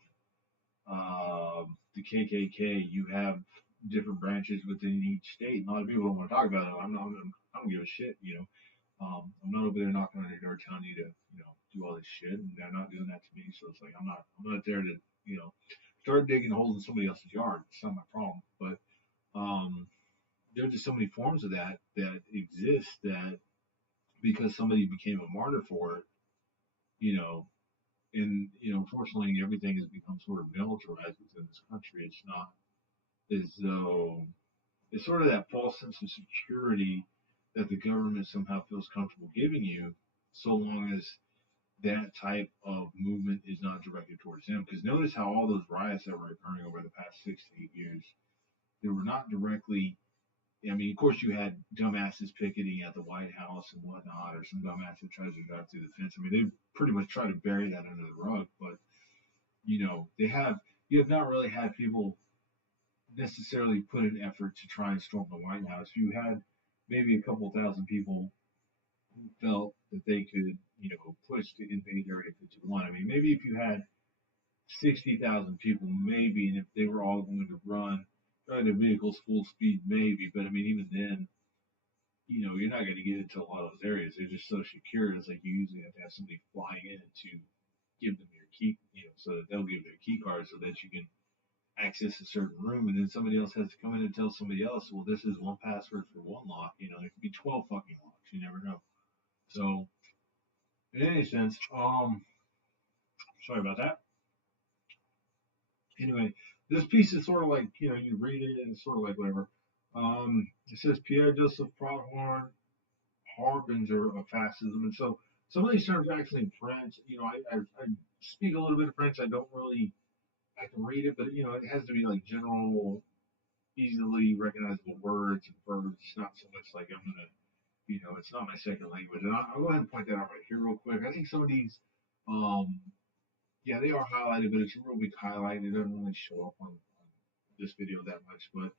the KKK. You have different branches within each state. And a lot of people don't want to talk about it. I don't give a shit. I'm not over there knocking on your door telling you to do all this shit, and they're not doing that to me. So it's like I'm not there to start digging holes in somebody else's yard. It's not my problem. But um, there are just so many forms of that exist that because somebody became a martyr for it, you know, and unfortunately everything has become sort of militarized within this country. It's not as though it's sort of that false sense of security that the government somehow feels comfortable giving you, so long as that type of movement is not directed towards them. Because notice how all those riots that were occurring over the past 6 to 8 years, they were not directly. I mean, of course, you had dumbasses picketing at the White House and whatnot, or some dumbass that tries to drive through the fence. I mean, they pretty much try to bury that under the rug. But you have not really had people necessarily put an effort to try and storm the White House. You had maybe a couple thousand people who felt that they could, push to invade Area 51. I mean, maybe if you had 60,000 people, maybe, and if they were all going to drive their vehicles full speed, maybe. But I mean, even then, you're not going to get into a lot of those areas. They're just so secure. It's like you usually have to have somebody fly in to give them your key, so that they'll give their key card so that you can access a certain room, and then somebody else has to come in and tell somebody else, well, this is one password for one lock. There could be 12 fucking locks. You never know. So, in any sense, sorry about that. Anyway, this piece is sort of like, you read it and it's sort of like whatever. It says Pierre Joseph Proudhon, harbinger of fascism. And so some of these terms are actually in French. I speak a little bit of French. I can read it, but, it has to be like general, easily recognizable words and verbs. It's not so much like I'm going to it's not my second language. And I'll go ahead and point that out right here real quick. I think some of these, um, yeah, they are highlighted, but it's a real weak highlight. It doesn't really show up on this video that much. But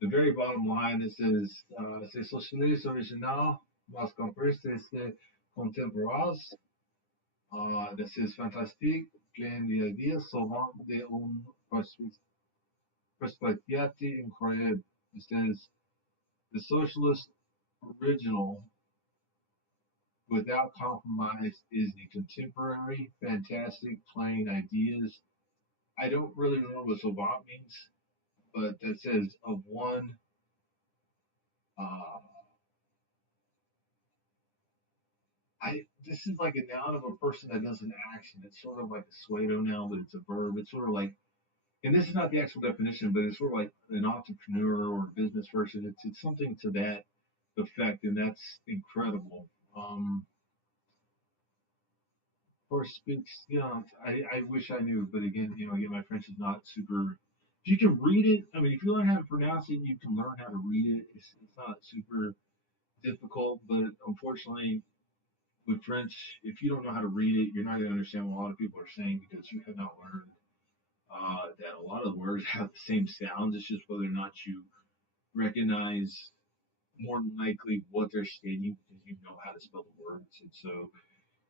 the very bottom line, it says, c'est socialiste original, mas compris, c'est contemporain. This is fantastic, plein d'idées, souvent d'une perspective incroyable. It says, the socialist original without compromise is the contemporary, fantastic, plain ideas. I don't really know what savant means, but that says of one. Uh, this is like a noun of a person that does an action. It's sort of like a pseudo noun, but it's a verb. It's sort of like, and this is not the actual definition, but it's sort of like an entrepreneur or a business person. It's something to that effect, and that's incredible. Of course, speaks. I wish I knew, but again, again, my French is not super. If you can read it, I mean, if you learn how to pronounce it, you can learn how to read it. It's not super difficult, but unfortunately, with French, if you don't know how to read it, you're not going to understand what a lot of people are saying because you have not learned that a lot of the words have the same sounds. It's just whether or not you recognize more than likely what they're stating because you know how to spell the words. And so,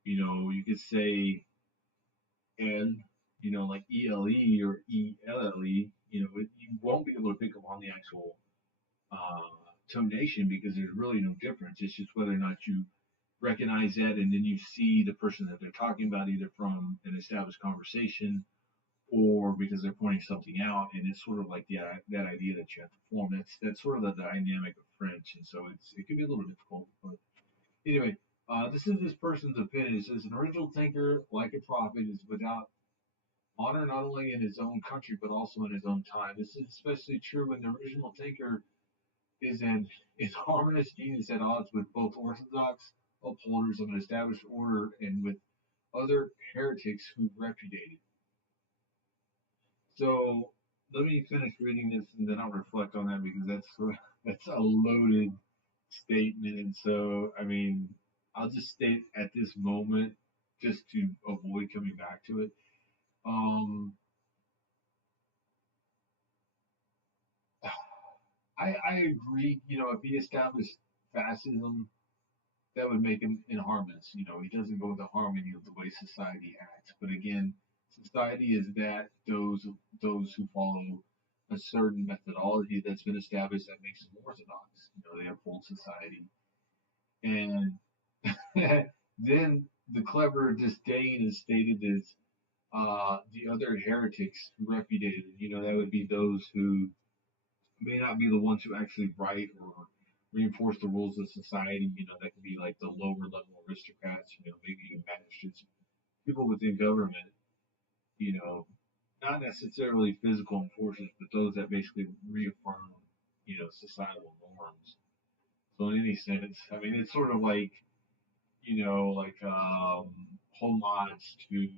you could say N, like ELE or ELLE, you won't be able to pick up on the actual uh, tonation because there's really no difference. It's just whether or not you recognize that and then you see the person that they're talking about either from an established conversation or because they're pointing something out, and it's sort of like that idea that you have to form. That's sort of the dynamic of French, and so it can be a little difficult. But anyway, this is this person's opinion. It says an original thinker, like a prophet, is without honor not only in his own country but also in his own time. This is especially true when the original thinker is harmonious genius at odds with both orthodox upholders of an established order and with other heretics who repudiate it. So let me finish reading this and then I'll reflect on that because that's a loaded statement. And so, I mean, I'll just state at this moment just to avoid coming back to it. Um, I agree. If he established fascism, that would make him inharmonious. He doesn't go with the harmony of the way society acts. But again, society is that those who follow a certain methodology that's been established that makes them orthodox. They uphold society, and then the clever disdain is stated as the other heretics who repudiated. That would be those who may not be the ones who actually write or reinforce the rules of society. That could be like the lower level aristocrats, maybe even magistrates, people within government, you know, not necessarily physical enforcers, but those that basically reaffirm, societal norms. So in any sense, I mean, it's sort of like, homage to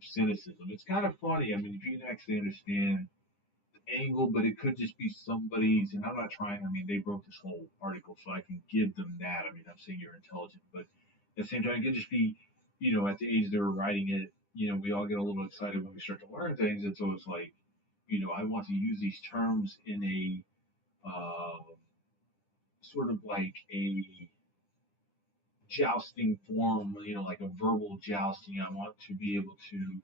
cynicism. It's kind of funny. I mean, if you can actually understand angle, but it could just be somebody's, and I'm not trying, I mean, they wrote this whole article, so I can give them that. I mean, I'm saying you're intelligent, but at the same time, it could just be, at the age they were writing it, we all get a little excited when we start to learn things, and so it's like, I want to use these terms in a sort of like a jousting form, like a verbal jousting. I want to be able to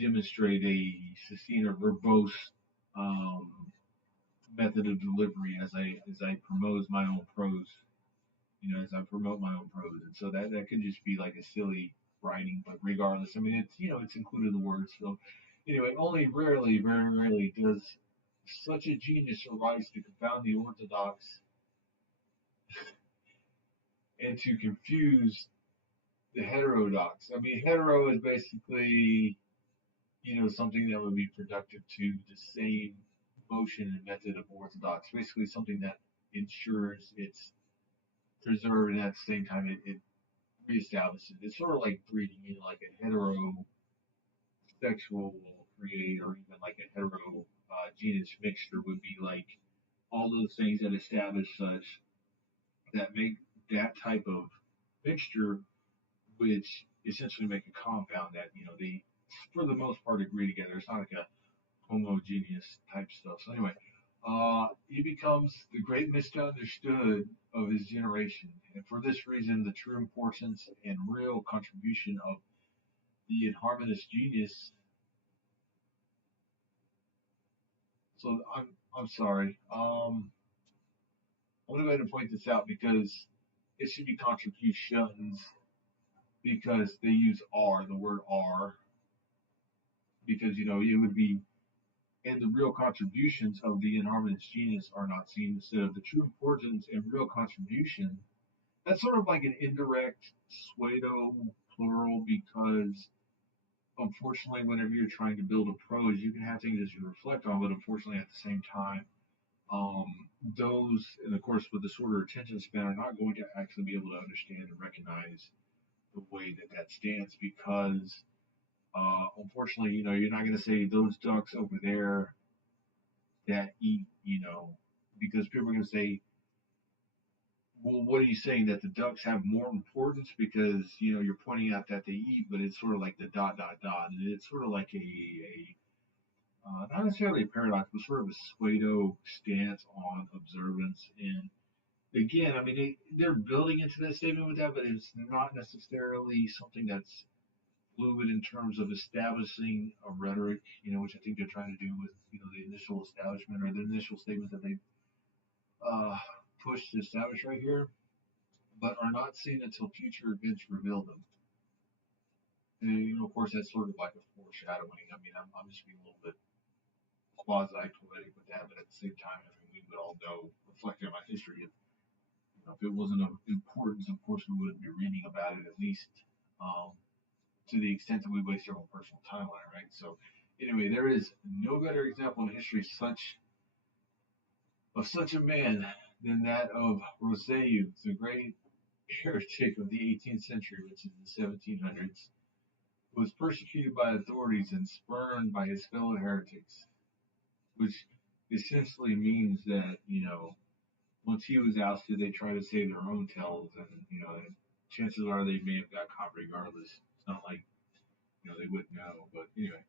demonstrate a succinct or verbose um, method of delivery as I promote my own prose, as I promote my own prose, and so that could just be like a silly writing, but regardless, I mean it's included in the words. So anyway, only rarely, very rarely does such a genius arise to confound the orthodox and to confuse the heterodox. I mean, hetero is basically something that would be productive to the same motion and method of orthodox. Basically, something that ensures it's preserved and at the same time it reestablishes. It's sort of like breeding, like a heterosexual create or even like a hetero genus mixture would be like all those things that establish such that make that type of mixture, which essentially make a compound that they for the most part agree together. It's not like a homogeneous type stuff. So anyway, he becomes the great misunderstood of his generation, and for this reason, the true importance and real contribution of the inharmonious genius. So I'm sorry. I'm gonna go ahead and point this out because it should be contributions because they use R, the word R, because it would be and the real contributions of the inharmonious genius are not seen instead of the true importance and real contribution. That's sort of like an indirect pseudo plural because unfortunately, whenever you're trying to build a prose, you can have things that you reflect on, but unfortunately, at the same time, um, those, and of course, with the shorter attention span, are not going to actually be able to understand and recognize the way that that stands because, unfortunately, you're not going to say those ducks over there that eat, because people are going to say, well, what are you saying that the ducks have more importance because you're pointing out that they eat, but it's sort of like the dot dot dot, and it's sort of like a not necessarily a paradox, but sort of a pseudo stance on observance. And again, I mean, they're building into that statement with that, but it's not necessarily something that's fluid in terms of establishing a rhetoric, which I think they're trying to do with the initial establishment or the initial statement that they uh, pushed to establish right here, but are not seen until future events reveal them. And of course, that's sort of like a foreshadowing. I mean, I'm just being a little bit quasi-poetic with that, but at the same time, I mean, we would all know, reflecting on history, if it wasn't of importance, of course, we wouldn't be reading about it at least um, to the extent that we waste our own personal timeline, right? So, anyway, there is no better example in history such a man than that of Rousseau, the great heretic of the 18th century, which is the 1700s, who was persecuted by authorities and spurned by his fellow heretics, which essentially means that, once he was ousted, they tried to save their own tails, and, chances are they may have got caught regardless. It's not like, they wouldn't know, but anyway,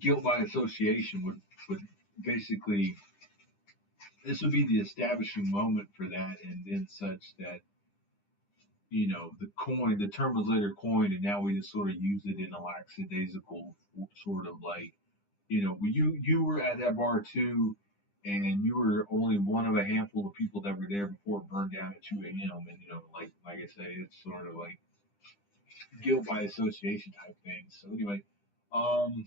guilt by association would basically, this would be the establishing moment for that, and then such that, the term was later coined, and now we just sort of use it in a lackadaisical sort of like, you were at that bar too, and you were only one of a handful of people that were there before it burned down at 2 a.m. And like I say, it's sort of like guilt by association type thing. So um,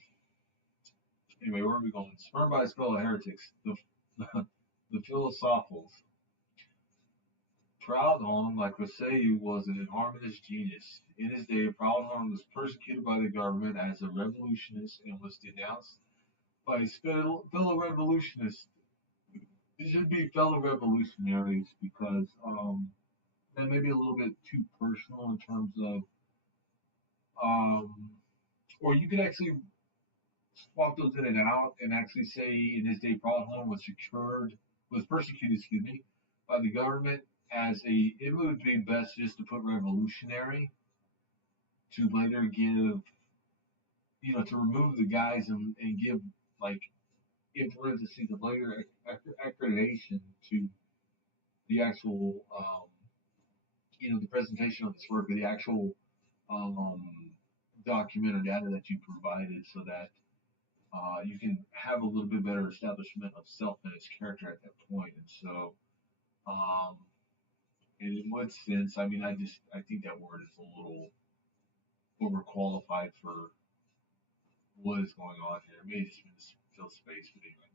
anyway, where are we going? Spurned by his fellow heretics, the philosophals. Proudhon, like Rousseau, was an harmonious genius. In his day, Proudhon was persecuted by the government as a revolutionist and was denounced by his fellow revolutionists. It should be fellow revolutionaries because that may be a little bit too personal in terms of, um, or you could actually swap those in and out and actually say in his day Proudhon was persecuted, excuse me, by the government as it would be best just to put revolutionary to later give, to remove the guys and give like in parentheses a later accreditation to the actual, the presentation of this work or the actual um, document or data that you provided so that you can have a little bit better establishment of self and its character at that point. And so, um, and in what sense, I mean, I think that word is a little overqualified for what is going on here. It may just fill space, but anyway.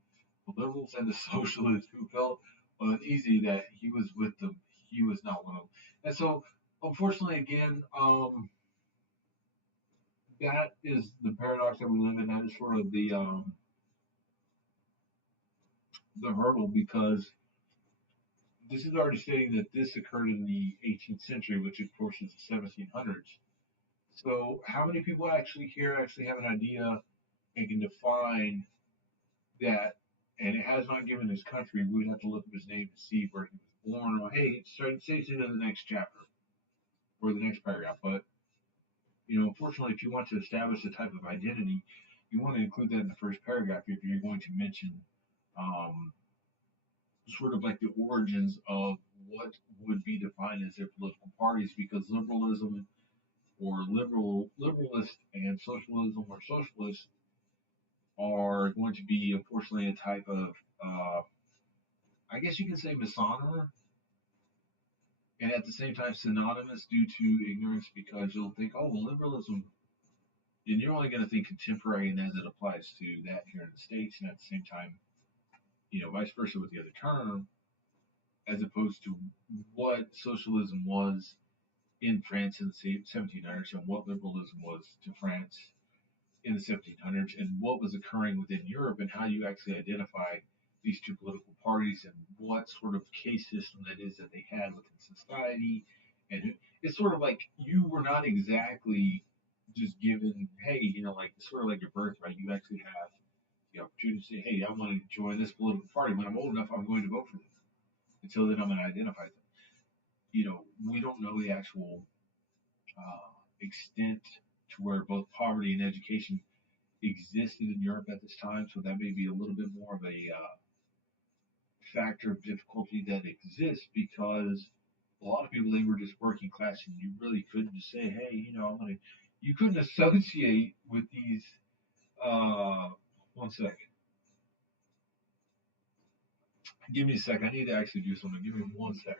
The liberals and the socialists who felt uneasy that he was with them, he was not one of them. And so, unfortunately, again, that is the paradox that we live in. That is sort of the hurdle because this is already stating that this occurred in the 18th century, which of course is the 1700s. So, how many people actually here actually have an idea and can define that? And it has not given his country. We would have to look up his name to see where he was born. Or hey, it says into the next chapter or the next paragraph. But unfortunately, if you want to establish a type of identity, you want to include that in the first paragraph if you're going to mention um, sort of like the origins of what would be defined as their political parties, because liberalism or liberalist and socialism or socialist are going to be unfortunately a type of I guess you can say misnomer and at the same time synonymous due to ignorance because you'll think, oh, well, liberalism, and you're only going to think contemporary and as it applies to that here in the States, and at the same time, vice versa with the other term, as opposed to what socialism was in France in the 1700s and what liberalism was to France in the 1700s and what was occurring within Europe and how you actually identify these two political parties and what sort of case system that is that they had within society. And it's sort of like you were not exactly just given, hey, like sort of like your birthright. You actually have the opportunity to say, hey, I want to join this political party. When I'm old enough, I'm going to vote for them. Until then, I'm going to identify them. We don't know the actual extent to where both poverty and education existed in Europe at this time, so that may be a little bit more of a factor of difficulty that exists because a lot of people they were just working class, and you really couldn't just say, hey, I'm gonna. You couldn't associate with these. Uh, One sec. Give me a sec. I need to actually do something. Give me one sec.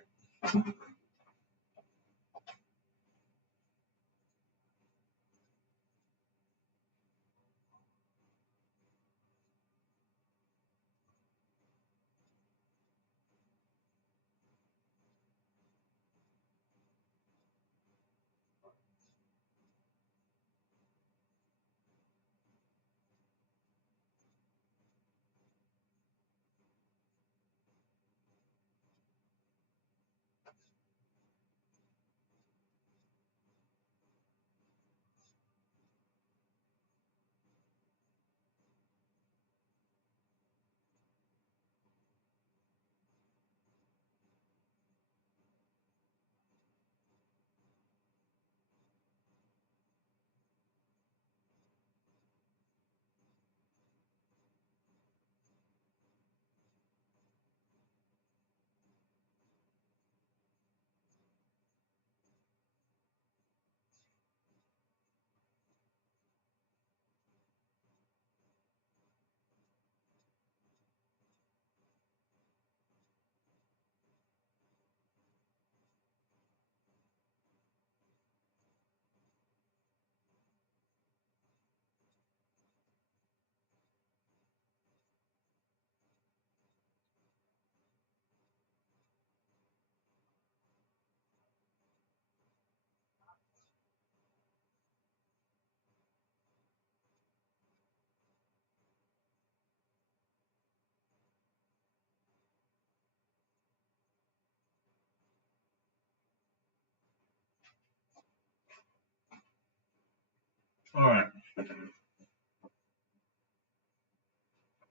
All right.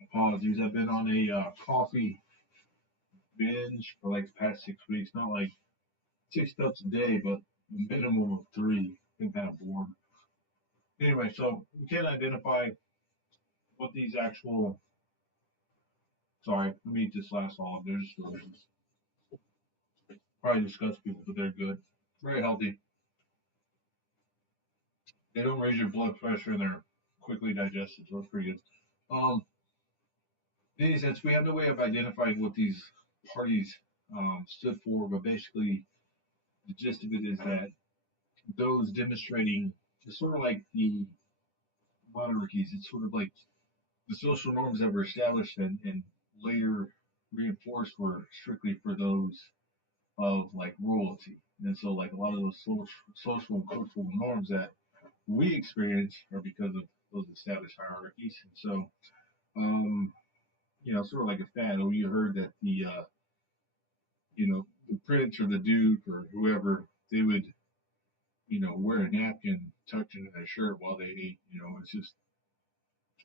Apologies. I've been on a coffee binge for like the past 6 weeks. Not like 6 cups a day, but a minimum of three. Been kind of bored. Anyway, so we can identify what these actual. Sorry, let me eat this last olive. They're just delicious. Probably disgust people, but they're good. Very healthy. They don't raise your blood pressure and they're quickly digested, so it's pretty good. In any sense, we have no way of identifying what these parties stood for, but basically the gist of it is that those demonstrating it's sort of like the monarchies. It's sort of like the social norms that were established and later reinforced were strictly for those of like royalty. And so like a lot of those social and cultural norms that we experience are because of those established hierarchies. And so, um, sort of like a fad. Oh, you heard that the prince or the duke or whoever, they would, wear a napkin tucked into their shirt while they ate. It's just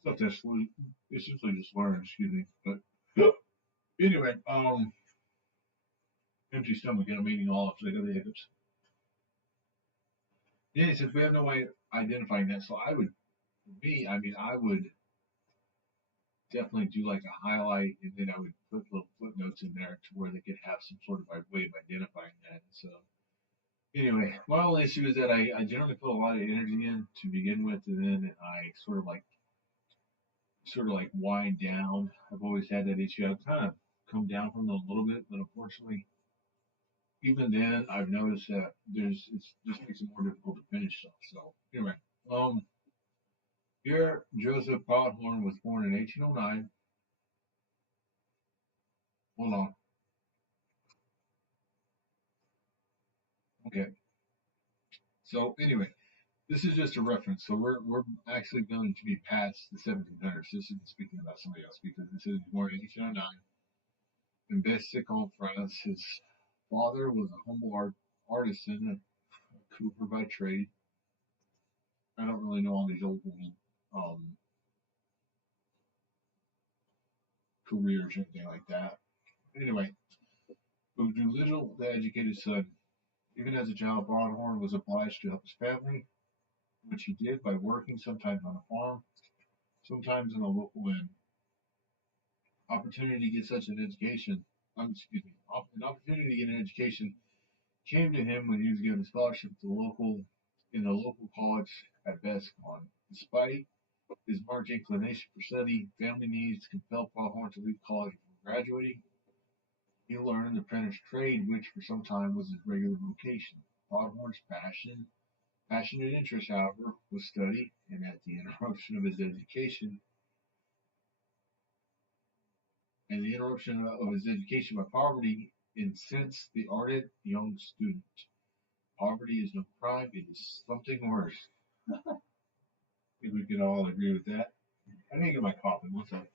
stuff that's essentially just learned, excuse me. But anyway, empty stomach and I'm eating olives. I got the hiccups. Yeah, since we have no way identifying that, so I mean, I would definitely do like a highlight, and then I would put little footnotes in there to where they could have some sort of way of identifying that. So anyway, my only issue is that I generally put a lot of energy in to begin with, and then I sort of like wind down. I've always had that issue. I've kind of come down from it a little bit, but unfortunately, even then, I've noticed that it just makes it more difficult to finish stuff. So anyway, um, here Joseph Baldwin was born in 1809. Hold on. Okay. So anyway, this is just a reference. So we're actually going to be past the 1700s. This isn't speaking about somebody else because this is more 1809 in Bessic, France. His father was a humble artisan, a cooper by trade. I don't really know all these old world um, careers or anything like that. Anyway, who do little the educated son. Even as a child, Broadhorn was obliged to help his family, which he did by working sometimes on a farm, sometimes in a local inn. Opportunity to get such an education, excuse me, an opportunity to get an education came to him when he was given a scholarship to in the local college at Bescon. Despite his marked inclination for study, family needs compelled Broadhorn to leave college before graduating. He learned the apprentice trade, which for some time was his regular vocation. Broadhorn's passionate interest, however, was study, and at the interruption of his education, by poverty, incensed the ardent young student. Poverty is no crime; it is something worse. I think we can all agree with that. I need to get my coffee. One second.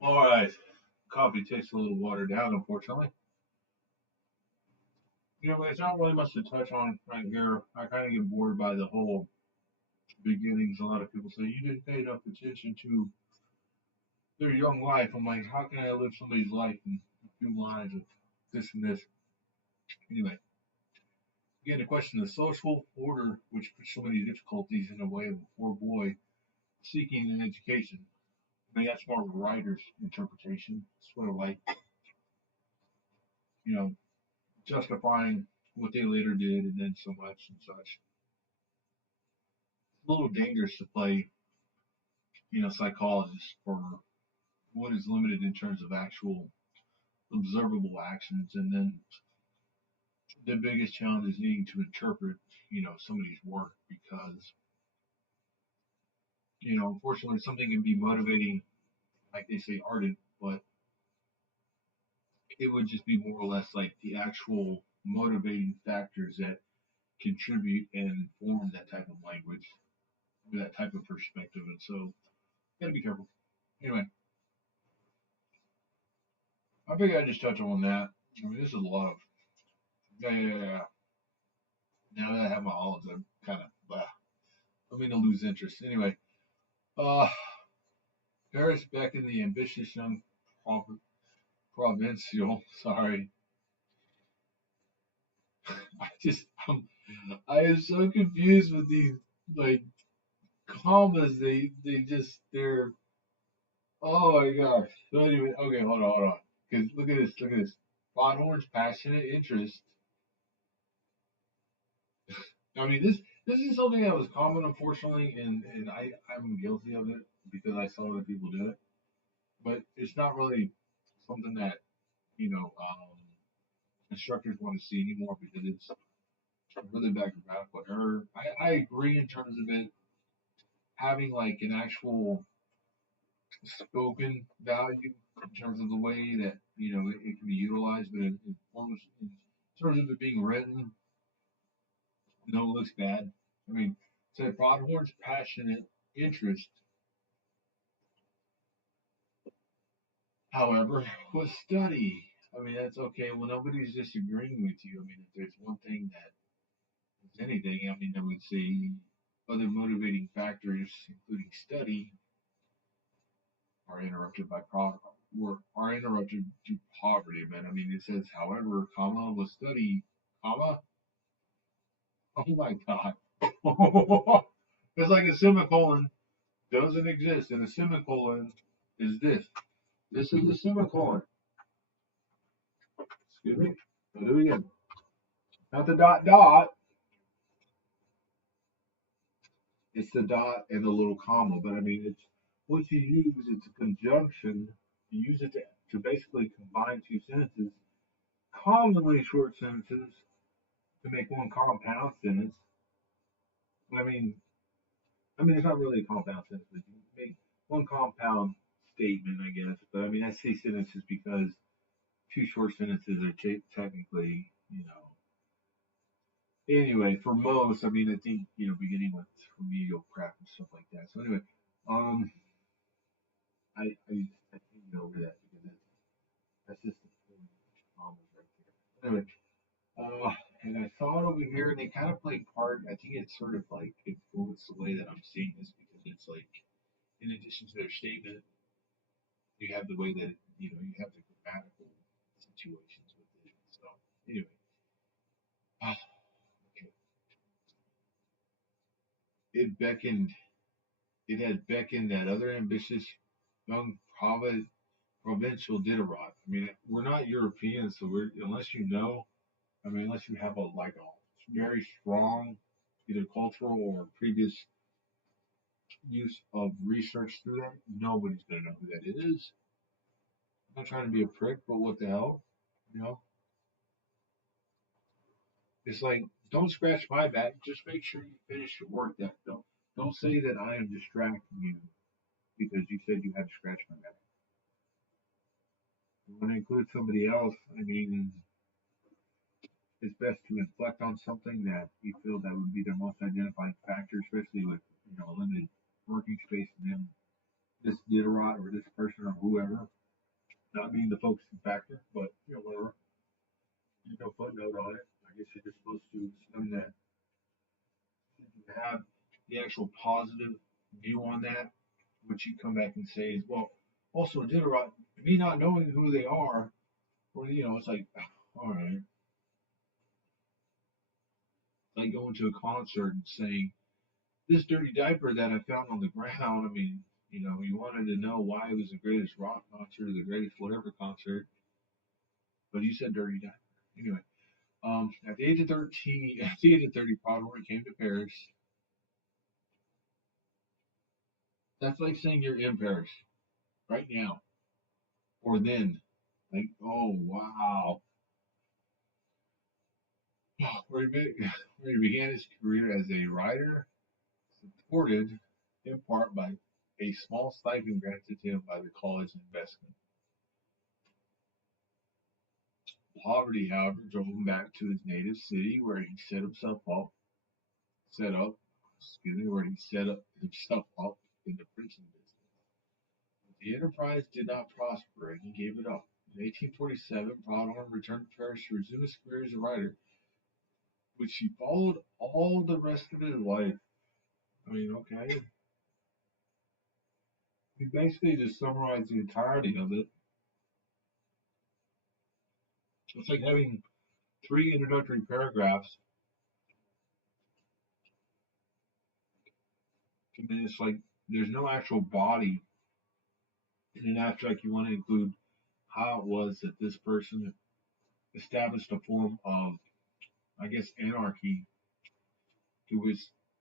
All right. Coffee tastes a little watered down, unfortunately. There's not really much to touch on right here. I kind of get bored by the whole beginnings. A lot of people say you didn't pay enough attention to their young life. I'm like, how can I live somebody's life in a few lines of this and this? Anyway, again, the question of the social order, which puts so many difficulties in the way of a poor boy seeking an education. I mean, that's more of a writer's interpretation, sort of like, you know, justifying what they later did and then so much and such. It's a little dangerous to play, psychologist for what is limited in terms of actual observable actions, and then the biggest challenge is needing to interpret, somebody's work because, unfortunately, something can be motivating, like they say, ardent, but it would just be more or less like the actual motivating factors that contribute and inform that type of language, or that type of perspective, and so gotta be careful. Anyway, I figure I just touch on that. I mean, this is a lot of yeah. Now that I have my olives, I'm kind of I'm going to lose interest. Anyway, uh, Paris back in the ambitious young provincial. Sorry, I just I am so confused with these like commas. They're oh my gosh. So anyway, okay, hold on. Because look at this. Bonhorn's passionate interest. I mean, this is something that was common, unfortunately, and I'm guilty of it because I saw other people do it. But it's not really something that instructors want to see anymore because it's really back to radical error. I agree in terms of it having like an actual spoken value in terms of the way that it can be utilized, but in terms of it being written, no, it looks bad. I mean, say Broadhorn's passionate interest, however, was study. I mean, that's okay. Well, nobody's disagreeing with you. I mean, if there's one thing that is anything, I mean, I would say other motivating factors, including study, are interrupted by are interrupted to poverty. Man, I mean, it says, however, comma was study, comma. Oh my God, it's like a semicolon doesn't exist, and a semicolon is this. This is the semicolon. Excuse me. I'll do it again. Not the dot dot. It's the dot and the little comma. But I mean, it's what you use. It's a conjunction. You use it to basically combine two sentences, commonly short sentences, to make one compound sentence. I mean, it's not really a compound sentence, but you make one compound statement, I guess. But I mean, I say sentences because two short sentences are technically, Anyway, for most, I mean, I think, beginning with remedial prep and stuff like that. So anyway, um, I think over that because that's just the point right there. Anyway, and I saw it over here, and they kind of play part. I think it's sort of like influenced the way that I'm seeing this because it's like, in addition to their statement, you have the way that you have the grammatical situations with it. So anyway, okay, it beckoned. It had beckoned that other ambitious young provincial Diderot. I mean, we're not Europeans, so unless unless you have a very strong either cultural or previous use of research through that, nobody's gonna know who that is. I'm not trying to be a prick, but what the hell, you know? It's like, don't scratch my back. Just make sure you finish your work. Don't say that I am distracting you because you said you had to scratch my back. When I include somebody else, I mean, it's best to reflect on something that you feel that would be the most identifying factor, especially with a limited working space, and then this Diderot or this person or whoever not being the focusing factor, but whatever. There's no footnote on it. I guess you're just supposed to assume that you have the actual positive view on that, which you come back and say is, well, also Diderot, me not knowing who they are, or it's like, all right, it's like going to a concert and saying, this dirty diaper that I found on the ground, I mean, you wanted to know why it was the greatest rock concert or the greatest whatever concert, but you said dirty diaper. Anyway, at the age of 13, at the age of 30, Potter came to Paris. That's like saying you're in Paris right now or then. Like, oh, wow. Where he began his career as a writer, supported in part by a small stipend granted to him by the college investment. Poverty, however, drove him back to his native city where he where he set up himself up in the printing business. But the enterprise did not prosper and he gave it up. In 1847, Prodhorn returned to Paris to resume his career as a writer, which he followed all the rest of his life. I mean, okay. He basically just summarized the entirety of it. It's like having three introductory paragraphs. I mean, it's like there's no actual body in an abstract. You want to include how it was that this person established a form of, I guess, anarchy to which,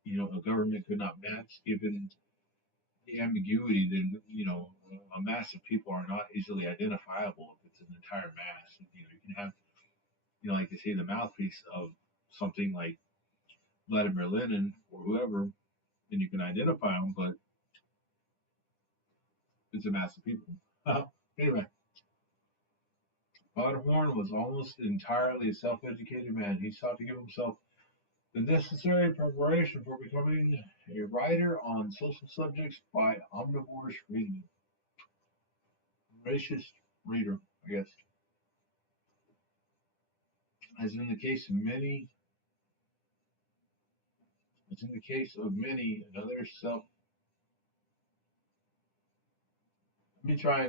a government could not match given the ambiguity that, a mass of people are not easily identifiable if it's an entire mass. You can have, like they say, the mouthpiece of something like Vladimir Lenin or whoever, and you can identify them, but it's a mass of people. Anyway, Podhorn was almost entirely a self-educated man. He sought to give himself the necessary preparation for becoming a writer on social subjects by omnivorous reading. Voracious reader, I guess. As in the case of many As in the case of many, another self. Let me try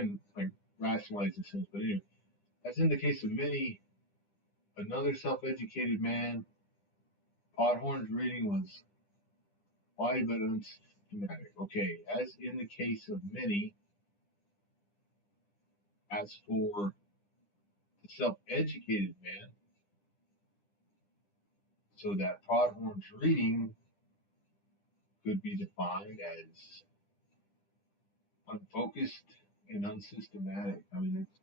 and like rationalize this sentence. But anyway, as in the case of many, another self-educated man, Podhorn's reading was wide but unsystematic. Okay, as in the case of many, as for the self-educated man, so that Podhorn's reading could be defined as unfocused and unsystematic. I mean, it's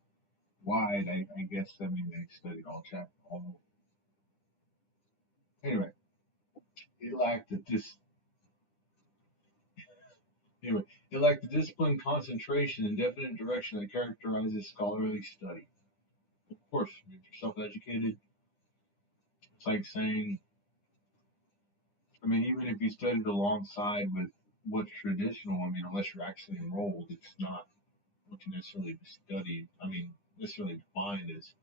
wide. I guess. I mean, they studied all chapter. All anyway, it lacked the anyway. It lacked the discipline, concentration, and definite direction that characterizes scholarly study. Of course, if you're self-educated, it's like saying, I mean, even if you studied alongside with what's traditional, I mean, unless you're actually enrolled, it's not what you necessarily studied. I mean, necessarily defined as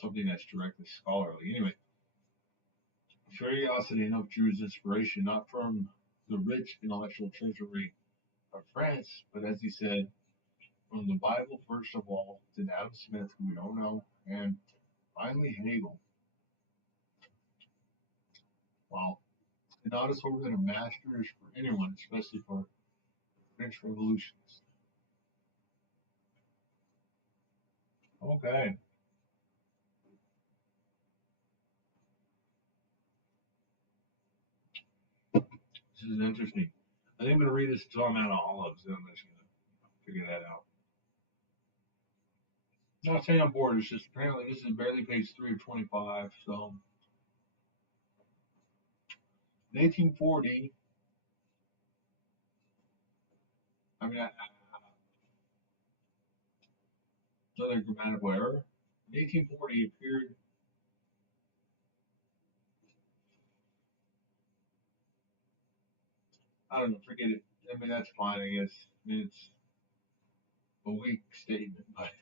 something that's directly scholarly. Anyway, curiosity enough drew his inspiration not from the rich intellectual treasury of France, but as he said, from the Bible first of all, to Adam Smith, who we don't know, and finally Hegel. Wow. And not as sort of a master's for anyone, especially for French revolutionists. Okay, this is interesting. I think I'm going to read this until I'm out of olives, then I'm just going to figure that out. Not saying I'm bored, it's just apparently this is barely page 3 of 25. So, in 1840, I mean, another grammatical error. In 1840 appeared, I don't know, forget it. I mean, that's fine, I guess. I mean, it's a weak statement, but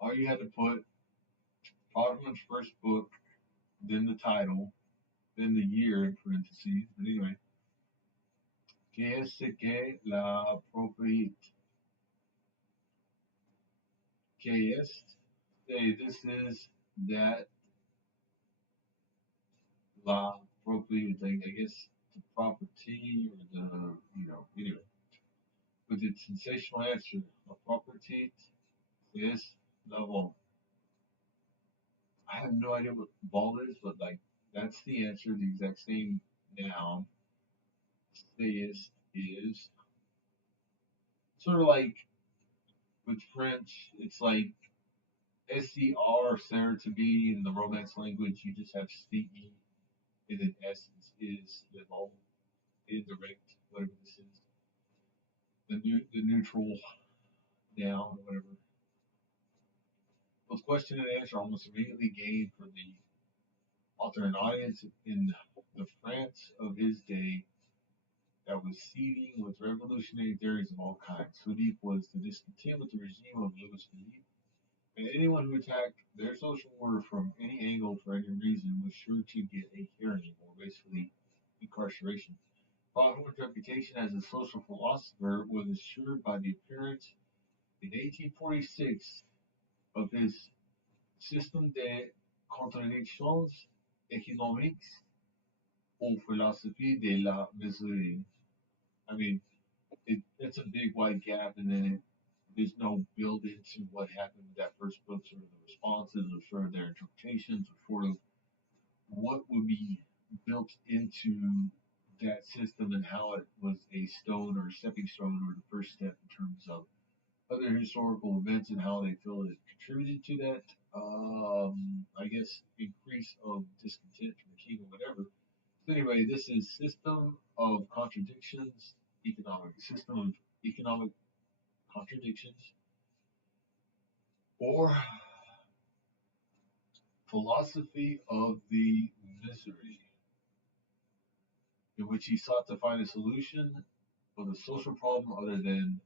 all you had to put Ottoman's first book, then the title, then the year in parentheses. But anyway, qu'est-ce que la propriété? Qu'est-ce? Say this is that la propriété. I guess the property or the anyway. With its sensational answer, la property is level. I have no idea what ball is, but like that's the answer. The exact same noun. Is sort of like with French. It's like SCR, Sarah to be in the Romance language. You just have CE, and then S is the level, indirect, whatever this is. The neutral noun, whatever. Both question and answer almost immediately gained for the author an audience in the France of his day that was seething with revolutionary theories of all kinds. So deep was the discontent with the regime of Louis Philippe, and anyone who attacked their social order from any angle for any reason was sure to get a hearing, or basically incarceration. Baldwin's reputation as a social philosopher was assured by the appearance in 1846 of his Système des contradictions économiques ou philosophie de la mesure. I mean, it's a big wide gap, and then there's no build into what happened with that first book, sort of the responses, or sort of their interpretations, or sort of what would be built into that system and how it was a stone or a stepping stone or the first step in terms of other historical events and how they feel it contributed to that. I guess increase of discontent from the king or whatever. So anyway, this is system of contradictions, economic system of economic contradictions, or philosophy of the misery, in which he sought to find a solution of the social problem other than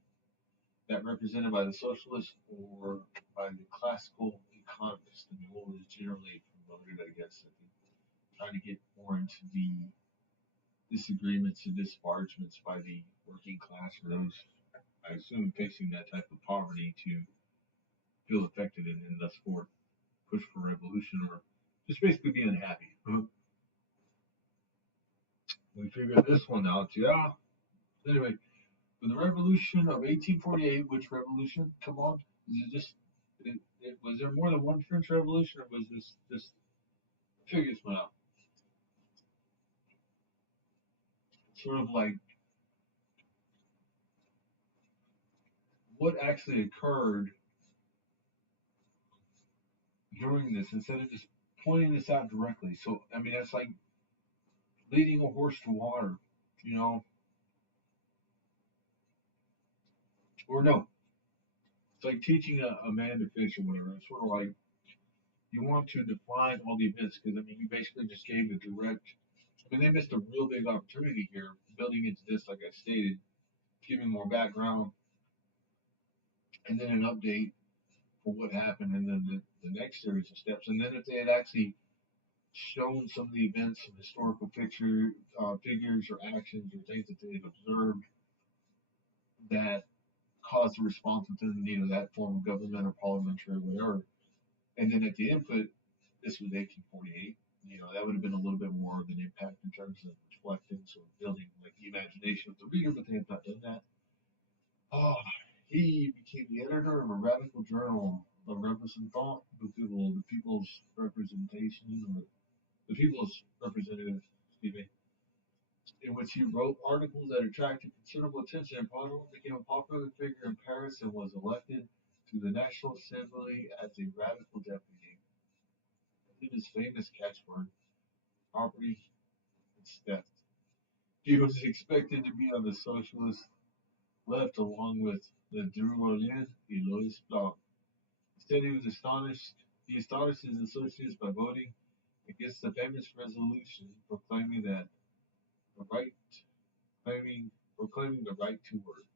that represented by the socialist or by the classical economist. I mean, what was generally promoted, I guess, at trying to get more into the disagreements and disparagement by the working class or those, I assume, facing that type of poverty to feel affected and thus forth push for revolution or just basically be unhappy. We figured this one out, yeah. Anyway, for the revolution of 1848, which revolution? Come on, is it just? Was there more than one French Revolution, or was this just? Figure this one out. Sort of like what actually occurred during this, instead of just pointing this out directly. So I mean, that's like leading a horse to water, you know, or no, it's like teaching a man to fish or whatever. It's sort of like you want to define all the events because I mean, you basically just gave a direct. I mean, they missed a real big opportunity here, building into this, like I stated, giving more background, and then an update for what happened, and then the next series of steps. And then if they had actually shown some of the events and historical figures or actions or things that they had observed that caused a response within that form of government or parliamentary or whatever. And then at the input, this was 1848. That would have been a little bit more of an impact in terms of reflecting, sort of building like the imagination of the reader, but they have not done that. Oh, he became the editor of a radical journal, a representant, the people's representation, or the people's representative, excuse me, in which he wrote articles that attracted considerable attention and Parliament became a popular figure in Paris and was elected to the National Assembly as a radical deputy. In his famous catchword, property is theft. He was expected to be on the socialist left along with the Drouin and Louis Blanc. Instead, he astonished his associates by voting against the famous resolution proclaiming the right proclaiming the right to work.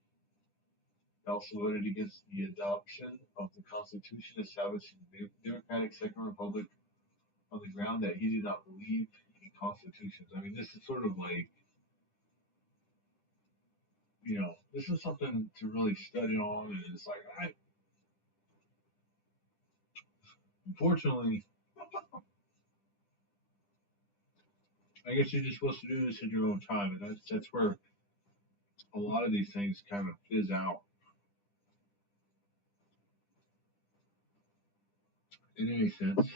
He also voted against the adoption of the Constitution establishing the Democratic Second Republic on the ground that he did not believe in constitutions. I mean, this is sort of like, this is something to really study on, and it's like, unfortunately, I guess you're just supposed to do this in your own time, and that's where a lot of these things kind of fizz out. In any sense,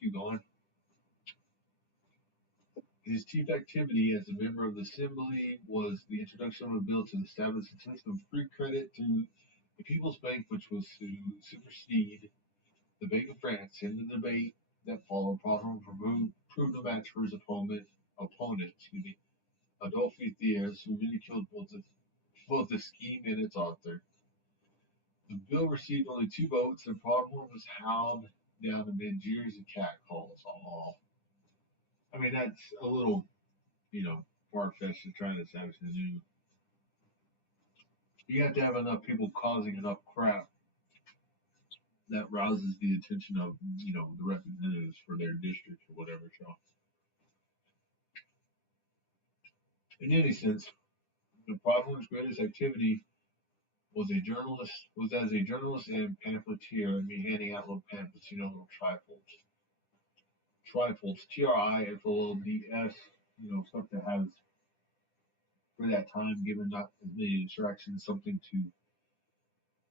keep going. His chief activity as a member of the Assembly was the introduction of a bill to establish a system of free credit through the People's Bank, which was to supersede the Bank of France. In the debate that followed, Proudhon proved a match for his opponent, Adolphe Thiers, who ridiculed both the scheme and its author. The bill received only 2 votes, and Proudhon was howled down amid jeers and catcalls. Oh, I mean, that's a little, far-fetched to try to establish a new. You have to have enough people causing enough crap that rouses the attention of, the representatives for their district or whatever. So, in any sense, the Proudhon's greatest activity was as a journalist and pamphleteer. I mean, handing out little pamphlets, little trifles, TRIFOLDS, stuff that has for that time given not as many distractions, something to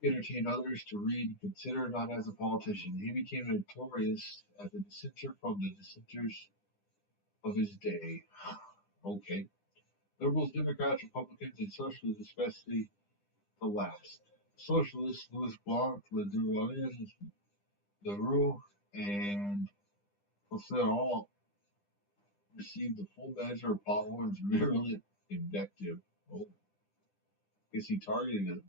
entertain others, to read and consider, not as a politician. He became notorious as a dissenter from the dissenters of his day. Okay. Liberals, Democrats, Republicans, and Socialists, especially the last. Socialists, Louis Blanc, Le Roux, and Husserl received the full measure of Proudhon's virulent invective. Oh, I guess he targeted him.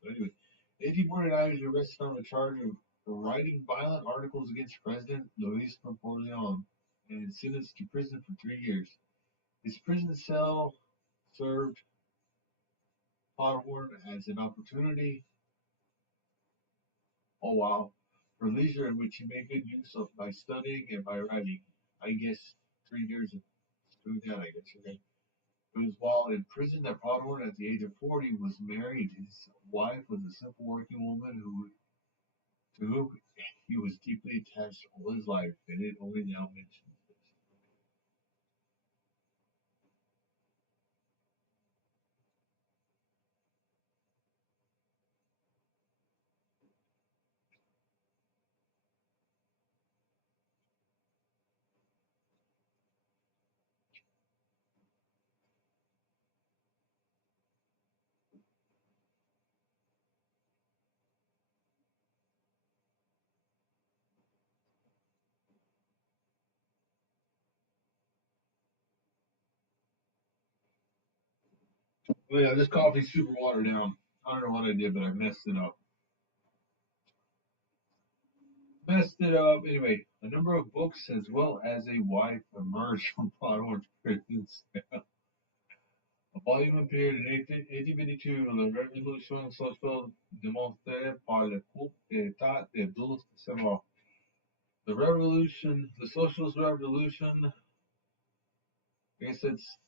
So anyway, 1849 he was arrested on the charge of writing violent articles against President Louis Napoleon and sentenced to prison for 3 years. His prison cell served Proudhon as an opportunity, oh wow, for leisure in which he made good use of by studying and by writing. I guess 3 years of doing that. I guess. Okay. It was while in prison that Prodhorn, at the age of 40, was married. His wife was a simple working woman to whom he was deeply attached all his life, and it only now mentions this. Well, yeah, this coffee's super watered down. I don't know what I did, but I messed it up. Messed it up. Anyway, a number of books as well as a wife emerged from Prodhorn's prison cell. A volume appeared in 1852, La Révolution sociale démontrée par le coup d'État de 12 décembre. The revolution, the socialist revolution, I guess it's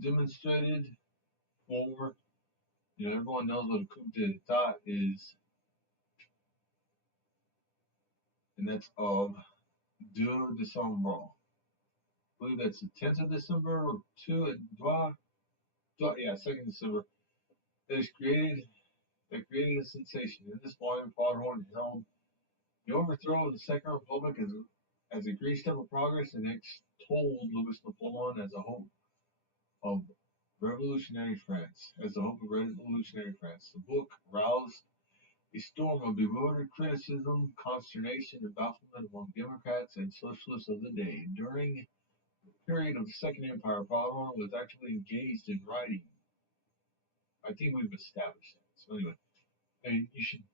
demonstrated for, everyone knows what a coup d'etat is, and that's of 2 December. I believe that's the 10th of December, or 2, yeah, 2nd December. That is created, that created a sensation. In this volume, Prodhorn held the overthrow of the Second Republic as a great step of progress and extolled Louis Napoleon as a hope of revolutionary France. The book roused a storm of bewildered criticism, consternation, and bafflement among Democrats and Socialists of the day. During the period of the Second Empire, Proudhon was actively engaged in writing. I think we've established that. So anyway, I mean, you should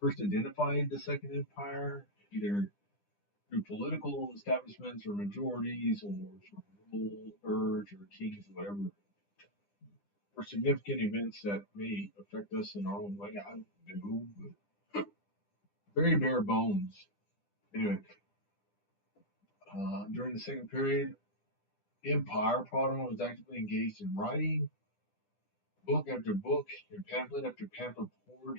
first identify the Second Empire, either through political establishments or majorities, or from rule, urge, or kings, or whatever, or significant events that may affect us in our own way. I don't know, very bare bones. Anyway, during the second period, Empire, Proudhon was actively engaged in writing book after book and pamphlet after pamphlet poured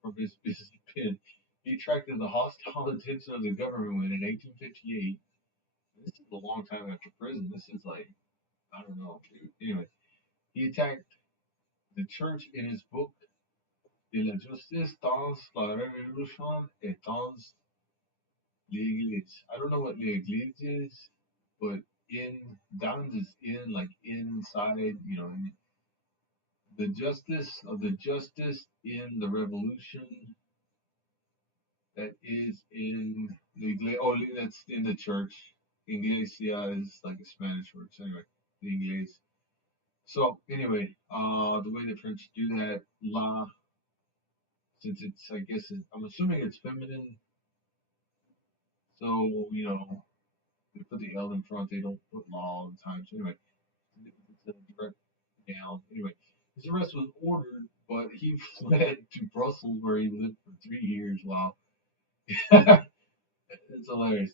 from his business pen. He attracted the hostile attention of the government when in 1858, this is a long time after prison, this is like, I don't know, dude. Anyway, he attacked the church in his book De la Justice dans la Révolution et dans l'Église. I don't know what l'Église is, but in, dans is in, like inside, the justice in the revolution that is in the that's in the church. Iglesia is like a Spanish word. So anyway, the Iglesia. So anyway, the way the French do that, la, since it's, I guess I'm assuming it's feminine. So they put the L in front. They don't put law all the time. So anyway, it's a direct down. Anyway, his arrest was ordered, but he fled to Brussels, where he lived for 3 years. Wow, it's hilarious.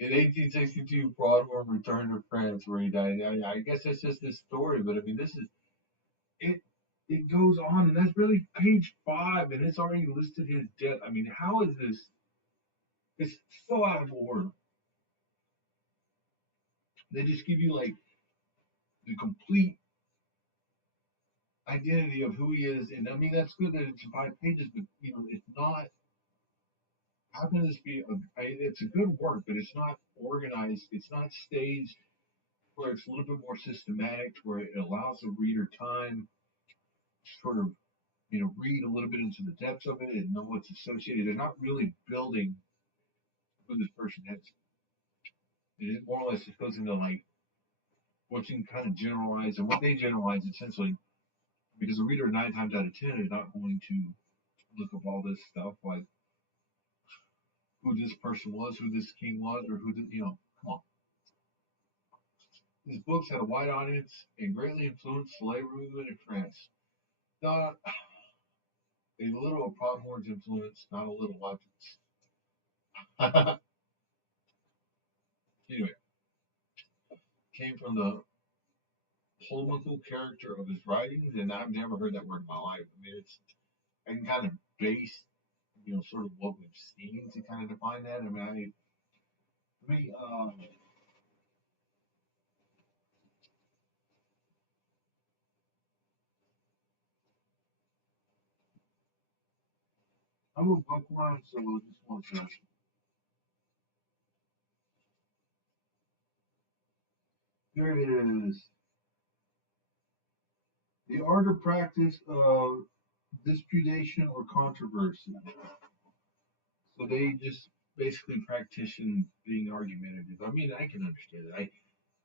In 1862, Broadmoor returned to France, where he died. I guess that's just his story, but I mean, this is it. It goes on, and that's really page 5, and it's already listed his death. I mean, how is this? It's so out of order. They just give you like the complete identity of who he is, and I mean that's good that it's 5 pages, but it's not. How can this be? It's a good work, but it's not organized. It's not staged where it's a little bit more systematic, where it allows the reader time to sort of read a little bit into the depths of it and know what's associated. They're not really building who this person is. It more or less just goes into like what you can kind of generalize and what they generalize essentially, because the reader 9 times out of 10 is not going to look up all this stuff like who this person was, who this king was, or come on. His books had a wide audience and greatly influenced the labor movement in France. Not a little of Prodhorn's influence, not a little of Anyway, came from the polemical character of his writings, and I've never heard that word in my life. I mean, it's I can kind of base, sort of what we've seen to kind of define that. I mean, for me, I'm a bookworm, so I just want to. Here it is. The art or practice of disputation or controversy. So they just basically practice being argumentative. I mean, I can understand it.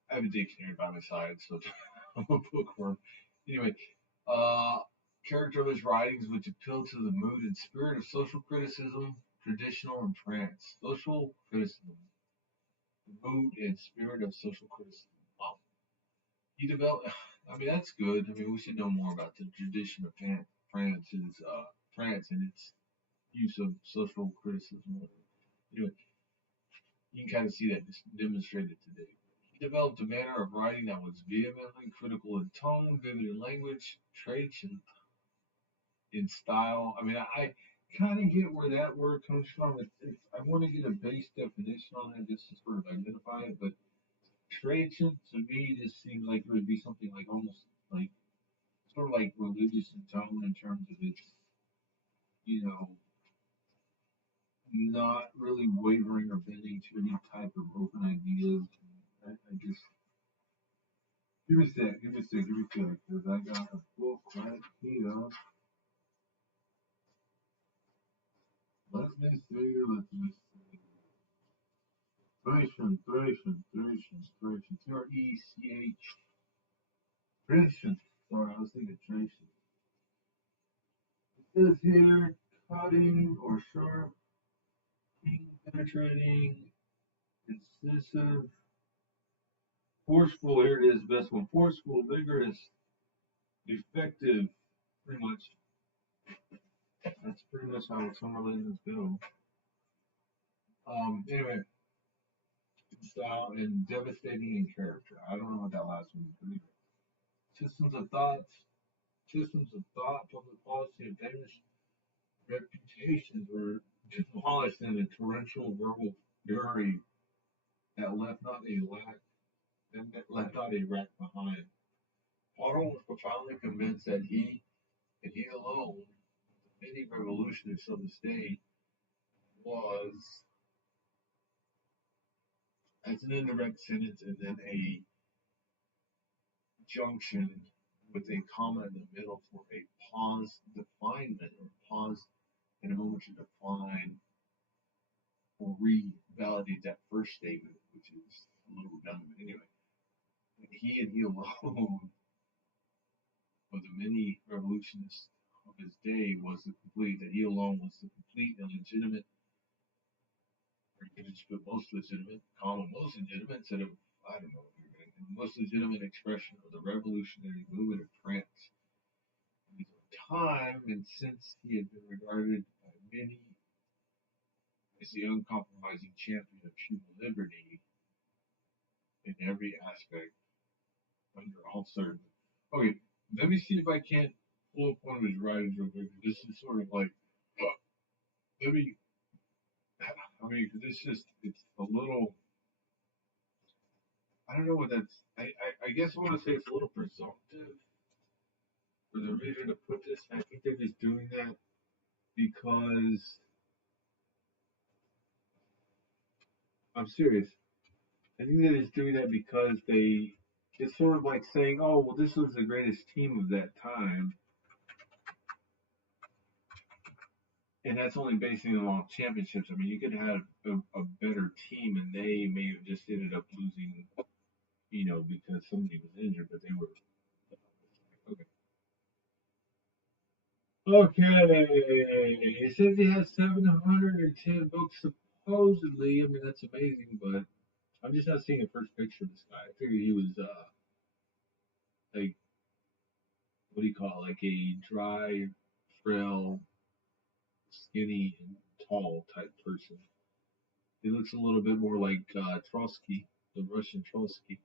I have a dictionary by my side, so I'm a bookworm. Anyway, uh, character of his writings which appeal to the mood and spirit of social criticism, traditional and trance. Social criticism, the mood and spirit of social criticism. Wow. He developed, I mean, that's good. I mean, we should know more about the tradition of France and its use of social criticism. Anyway, you can kind of see that demonstrated today. He developed a manner of writing that was vehemently critical in tone, vivid in language, traits in style. I mean, I kind of get where that word comes from. I want to get a base definition on it just to sort of identify it, but tradition to me just seems like it would be something like almost like sort of like religious in tone in terms of its, you know, not really wavering or bending to any type of open ideas. I just give me a sec, give me a sec, give me a sec, because I got a book right here. Let me see, let me see. Thracian, Trech. Thracian. Sorry, I was thinking Thracian. It says here, cutting or sharp, penetrating, incisive, forceful. Here it is, best one. Forceful, vigorous, effective. Pretty much. That's pretty much how summer legends go. Anyway, style and devastating in character. I don't know what that last one is. Anyway. Systems of thoughts, systems of thought, public policy, and famous reputations were demolished in a torrential verbal fury that left not a lack that left not a rack behind. Otto was profoundly convinced that he and he alone, many revolutionists of his day, was as an indirect sentence and then a junction with a comma in the middle for a pause definement or pause in a moment to define or revalidate that first statement, which is a little redundant. Anyway, he and he alone of the many revolutionists of his day was the complete, that he alone was the complete and legitimate, or you could just put most legitimate, comma, most legitimate instead of, I don't know, most legitimate expression of the revolutionary movement of France in his own time, and since he had been regarded by many as the uncompromising champion of human liberty in every aspect under all circumstances. Okay, let me see if I can't pull up one of his writings real quick. This is sort of like, let me, I mean, because it's a little, I don't know what that's, I guess I want to say it's a little presumptive for the reader to put this. I think they're just doing that because, I'm serious. I think they're just doing that because it's sort of like saying, oh, well, this was the greatest team of that time. And that's only basing it on championships. I mean, you could have a better team, and they may have just ended up losing, because somebody was injured, but they were okay. Okay, it says he has 710 books supposedly. I mean, that's amazing, but I'm just not seeing a first picture of this guy. I figured he was like what do you call it? Like a dry, frail, skinny, and tall type person. It looks a little bit more like Trotsky, the Russian Trotsky,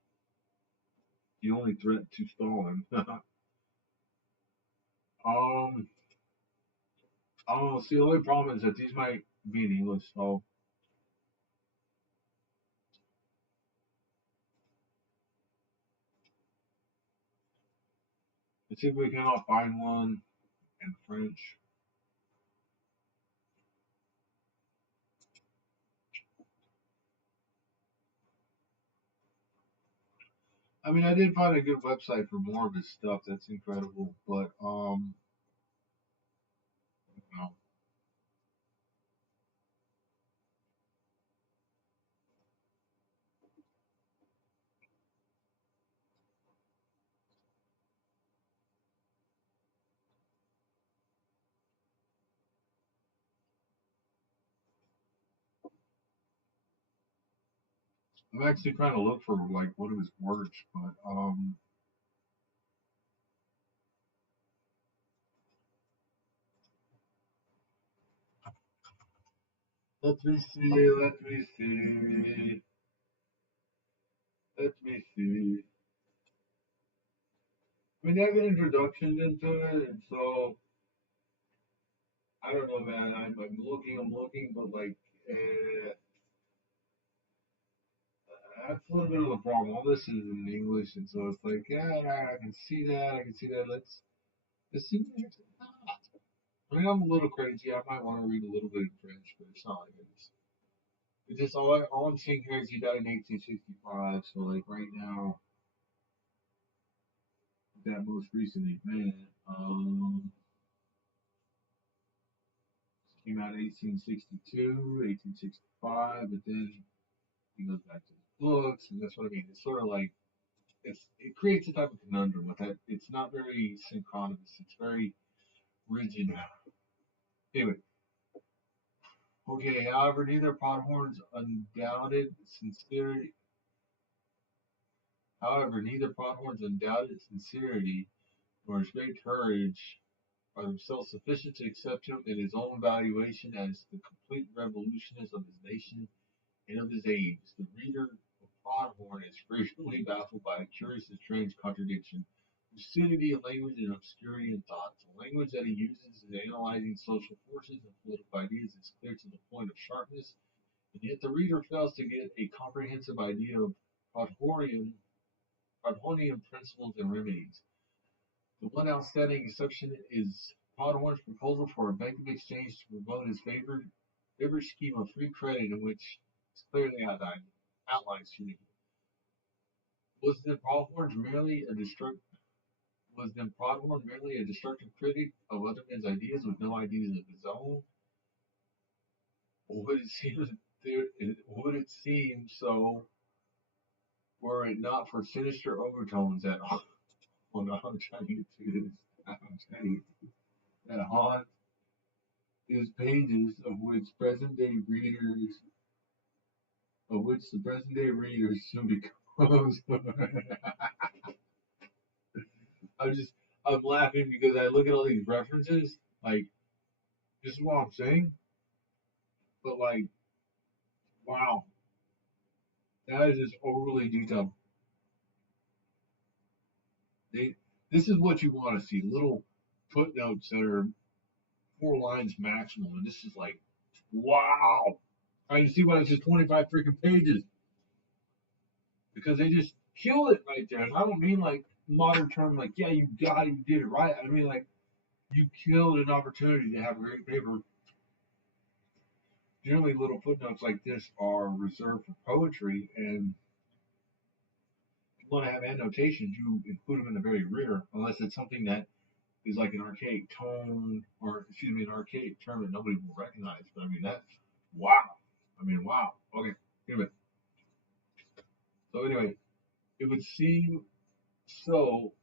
the only threat to Stalin. um, I don't know. See, the only problem is that these might be in English, so let's see if we cannot find one in French. I mean, I did find a good website for more of his stuff. That's incredible, but no. I'm actually trying to look for like one of his works, but let me see, let me see, let me see. I mean, they have an introduction into it, and so I don't know, man. I'm looking, but like, uh, that's a little bit of a problem. All this is in English, and so it's like, yeah, I can see that, I can see that. Let's see what it's not. I mean, I'm a little crazy. I might want to read a little bit in French, but it's not like it's just all I'm seeing here is he died in 1865. So like right now, that most recent event, came out in 1862, 1865, but then he goes back to his books, and that's what I mean. It's sort of like it creates a type of conundrum with that. It's not very synchronous. It's very rigid. Anyway, okay. However, neither Podhorn's undoubted sincerity. However, neither Podhorn's undoubted sincerity nor his great courage are themselves sufficient to accept him in his own valuation as the complete revolutionist of his nation and of his age. The reader of Podhorn is frequently baffled by a curious and strange contradiction. Lucidity of language and obscurity in thought. The language that he uses in analyzing social forces and political ideas is clear to the point of sharpness, and yet the reader fails to get a comprehensive idea of Podhornian principles and remedies. The one outstanding exception is Podhorn's proposal for a bank of exchange to promote his favorite scheme of free credit in which it's clearly outlined. Was then Podhorn merely a destructive critic of other men's ideas with no ideas of his own? Or would it seem so were it not for sinister overtones that well, no, I'm trying to get to this. I'm trying that haunt is pages of which the present day readers soon becomes. I'm just I'm laughing because I look at all these references, like this is what I'm saying, but like wow, that is just overly detailed. They this is what you want to see, little footnotes that are 4 lines maximum, and this is like wow. I can see why it's just 25 freaking pages because they just kill it right there. And I don't mean like modern term, like yeah, you got it, you did it right. I mean like you killed an opportunity to have a great paper. Generally, little footnotes like this are reserved for poetry, and if you want to have annotations, you include them in the very rear, unless it's something that is like an archaic tone, or excuse me, an archaic term that nobody will recognize. But I mean, that's wow. I mean, wow. Okay. Anyway, so anyway, it would seem so.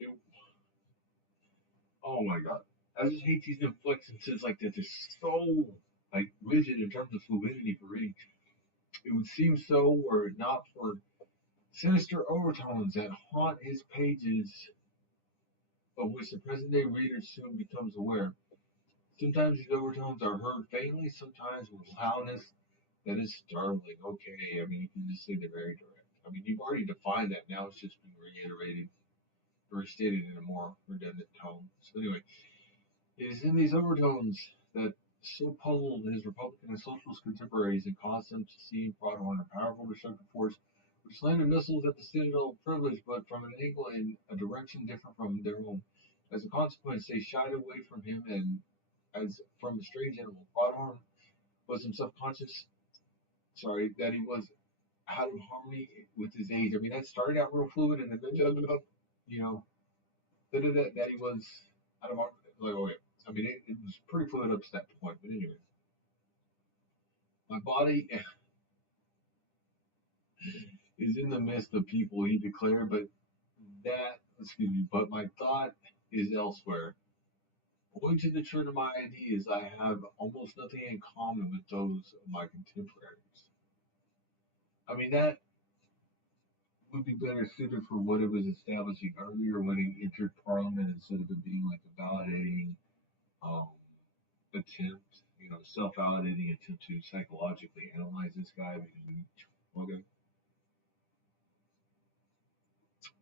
It, oh my god, I just hate these inflections like that. They're so like rigid in terms of fluidity for reading. It would seem so were it not for sinister overtones that haunt his pages, of which the present day reader soon becomes aware. Sometimes these overtones are heard faintly, sometimes with loudness, That is startling. Okay, I mean, you can just say they're very direct. I mean, you've already defined that. Now it's just being reiterated or stated in a more redundant tone. So anyway, it is in these overtones that so puzzled his Republican and socialist contemporaries and caused them to see Broadhorn a powerful destructive force which landed missiles at the citadel of privilege, but from an angle in a direction different from their own. As a consequence, they shied away from him and as from a strange animal. Broadhorn was himself conscious, that he was out of harmony with his age. I mean, that started out real fluid and then ended up, you know, that he was out of harmony. Like, okay. I mean, it was pretty fluid up to that point. But anyway, my body is in the midst of people, he declared, but my thought is elsewhere. Owing to the turn of my ideas, I have almost nothing in common with those of my contemporaries. I mean, that would be better suited for what it was establishing earlier when he entered Parliament instead of it being like a validating um, attempt, self-validating attempt to psychologically analyze this guy. Okay,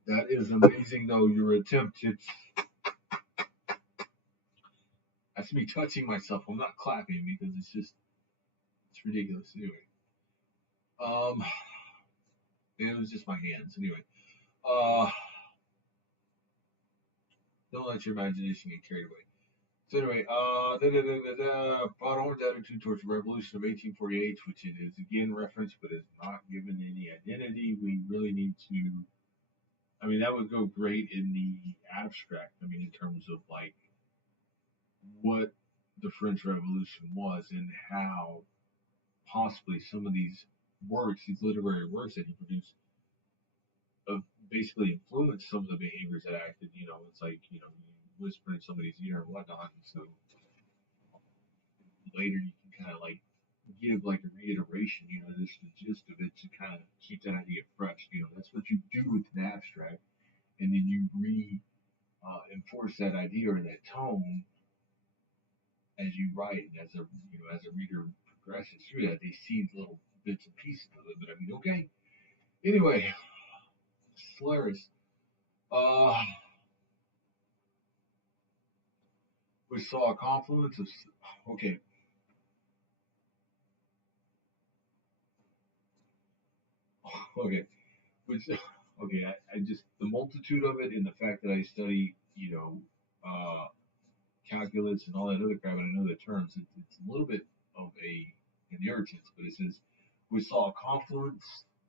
that is amazing though. Your attempt. That's me touching myself. I'm not clapping because it's ridiculous. Anyway, um, it was just my hands. Anyway, uh, don't let your imagination get carried away. So anyway, Broadhorn's attitude towards the revolution of 1848, which it is again referenced but is not given any identity. We really need to. I mean, that would go great in the abstract. I mean, in terms of like what the French Revolution was and how possibly some of these works, these literary works that he produced, basically influenced some of the behaviors that acted. It's like whisper in somebody's ear and whatnot. And so later you can kind of like give like a reiteration. Just the gist of it to kind of keep that idea fresh. That's what you do with an abstract, and then you enforce that idea or that tone as you write, and as a reader progresses through that, they see little bits and pieces of it. But I mean, okay. Anyway, it's hilarious. Uh, we saw a confluence of okay, okay, which okay, I just the multitude of it and the fact that I study, calculus and all that other crap, and I know the terms. It's a little bit of an irritant, but it says we saw a confluence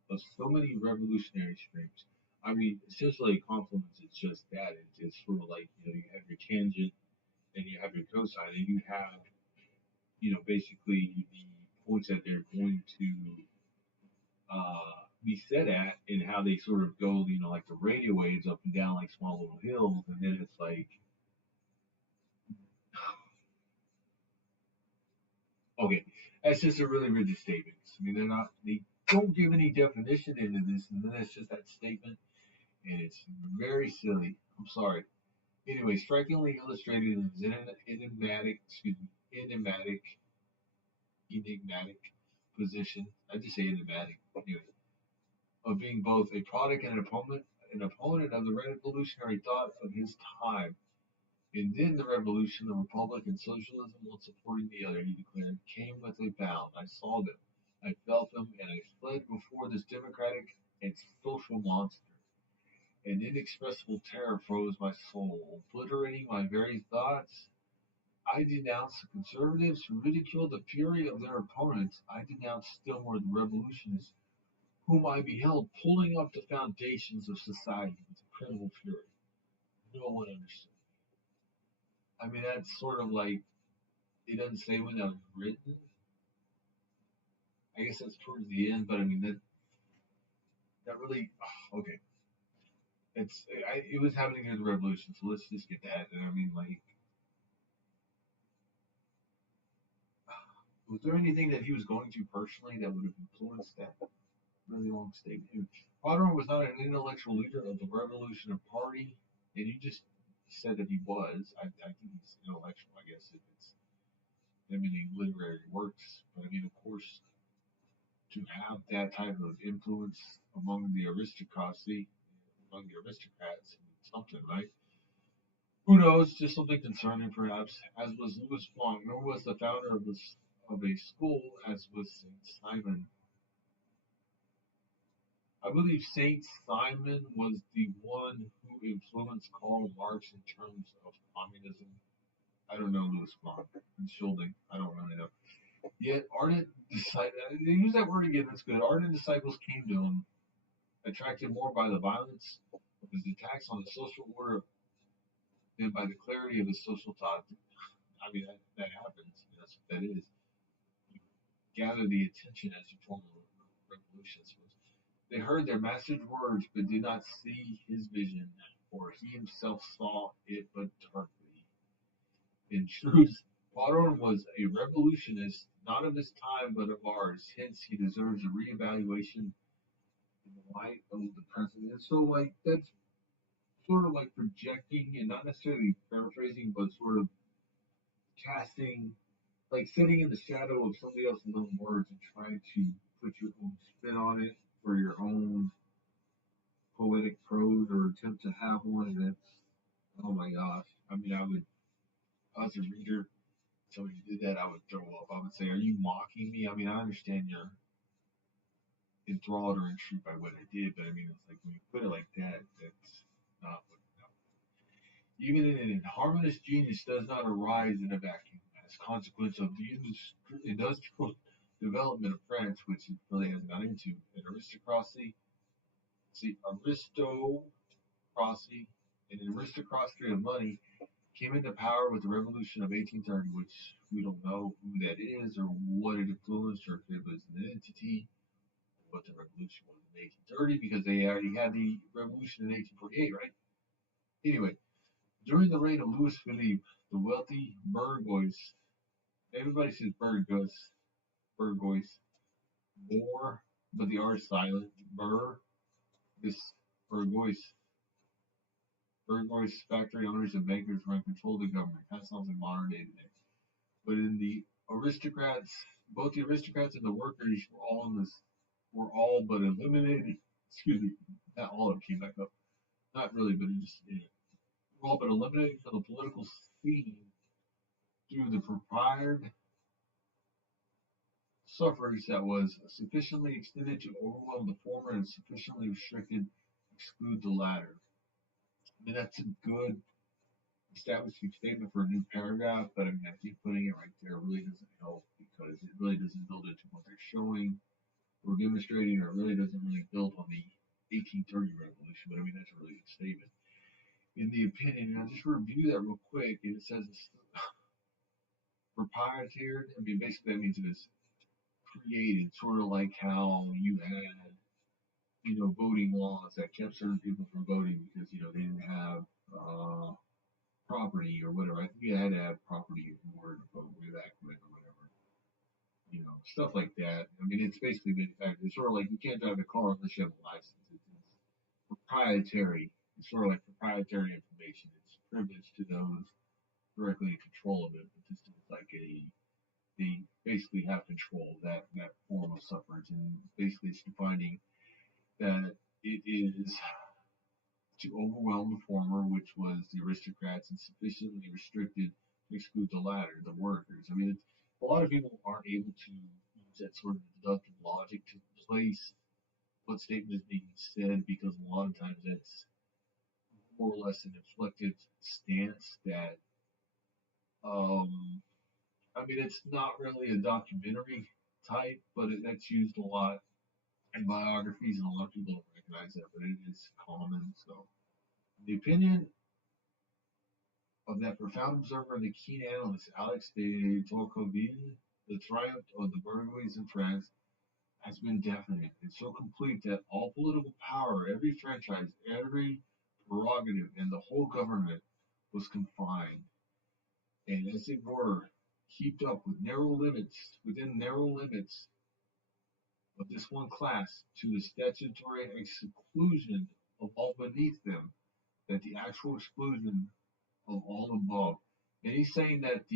of so many revolutionary streams. I mean, essentially, a confluence is just that. It's sort of like you have your tangent and you have your cosine, and you have basically the points that they're going to be set at and how they sort of go, like the radio waves up and down like small little hills, and then it's like, okay, that's just a really rigid statement. I mean, they don't give any definition into this, and then it's just that statement, and it's very silly. I'm sorry. Anyway, strikingly illustrated in his enigmatic position. I just say enigmatic. Anyway, of being both a product and an opponent of the revolutionary thought of his time. And then the revolution, the republic, and socialism, one supporting the other, he declared, came with a bound. I saw them, I felt them, and I fled before this democratic and social monster. An inexpressible terror froze my soul, obliterating my very thoughts. I denounced the conservatives who ridiculed the fury of their opponents. I denounced still more the revolutionists whom I beheld pulling up the foundations of society with incredible fury. No one understood. I mean, that's sort of like, it doesn't say when that was written. I guess that's towards the end, but I mean, that really, okay. It was happening during the revolution, so let's just get that. And I mean, like, was there anything that he was going to personally that would have influenced that really long statement? Otto was not an intellectual leader of the Revolutionary Party, and you just said that he was. I think he's intellectual, I guess, if it's limiting literary works. But I mean, of course, to have that type of influence among the aristocracy, among the aristocrats, something, right? Who knows? Just something concerning, perhaps. As was Louis Blanc, nor was the founder of a school, as was Saint Simon. I believe Saint Simon was the one who influenced Karl Marx in terms of communism. I don't know Louis Blanc and Schilding. I don't really know. Yet ardent disciples, they use that word again, that's good. Ardent disciples came to him, attracted more by the violence of his attacks on the social order than by the clarity of his social thought. I mean, that happens. That's what that is. You gather the attention as you form revolutions. They heard their master's words, but did not see his vision, for he himself saw it but darkly. In truth, Baudouin was a revolutionist, not of his time, but of ours. Hence, he deserves a reevaluation in the light of the present. And so, like, that's sort of like projecting and not necessarily paraphrasing, but sort of casting, like sitting in the shadow of somebody else's own words and trying to put your own spin on it for your own poetic prose or attempt to have one. And it's, oh my gosh. I mean, as a reader, somebody did that, I would throw up. I would say, "Are you mocking me?" I mean, I understand you're enthralled or intrigued by what I did, but I mean, it's like when you put it like that, that's not what. No. Even an harmonious genius does not arise in a vacuum as a consequence of the industrial development of France, which it really has gone into an aristocracy. See, aristocracy and an aristocracy of money came into power with the revolution of 1830, which we don't know who that is or what it influenced or if it was an entity, what the revolution was in 1830, because they already had the revolution in 1848, right? Anyway, during the reign of Louis Philippe, the wealthy Burgoyes, everybody says Burgoyes, Bor, but the R is silent, this Burgoyes, Burgoyes factory owners and bankers were in control of the government. That sounds like modern day today. But in the aristocrats, both the aristocrats and the workers were all but eliminated. Excuse me, not all of them came back up. Not really, but it just were all but eliminated from the political scene through the proprietary suffrage that was sufficiently extended to overwhelm the former and sufficiently restricted to exclude the latter. I mean, that's a good establishing statement for a new paragraph, but I mean, I think putting it right there really doesn't help because it really doesn't build into what they're showing or demonstrating, or it really doesn't really build on the 1830 revolution. But I mean, that's a really good statement. In the opinion, and I'll just review that real quick, and it says it's proprietary. I mean, basically that means it was created, sort of like how you had, voting laws that kept certain people from voting because, they didn't have property or whatever. I think you had to have property in order to vote way back when or whatever. Stuff like that. I mean, it's basically manufactured. It's sort of like you can't drive a car unless you have a license. It's proprietary. It's sort of like proprietary information. It's privileged to those directly in control of it. But this is like they basically have control of that form of suffrage, and basically it's defining that it is to overwhelm the former, which was the aristocrats, and sufficiently restricted to exclude the latter, the workers. I mean, a lot of people aren't able to use that sort of deductive logic to place what statement is being said because a lot of times that's more or less an inflected stance that, um, I mean, it's not really a documentary type, but that's used a lot in biographies, and a lot of people don't recognize that, but it is common. So, the opinion of that profound observer and the keen analyst Alex de Tocqueville, the triumph of the Burgundians in France has been definite and so complete that all political power, every franchise, every prerogative, and the whole government was confined, and as it were, heaped up within narrow limits of this one class, to the statutory exclusion of all beneath them, that the actual exclusion of all above. And he's saying that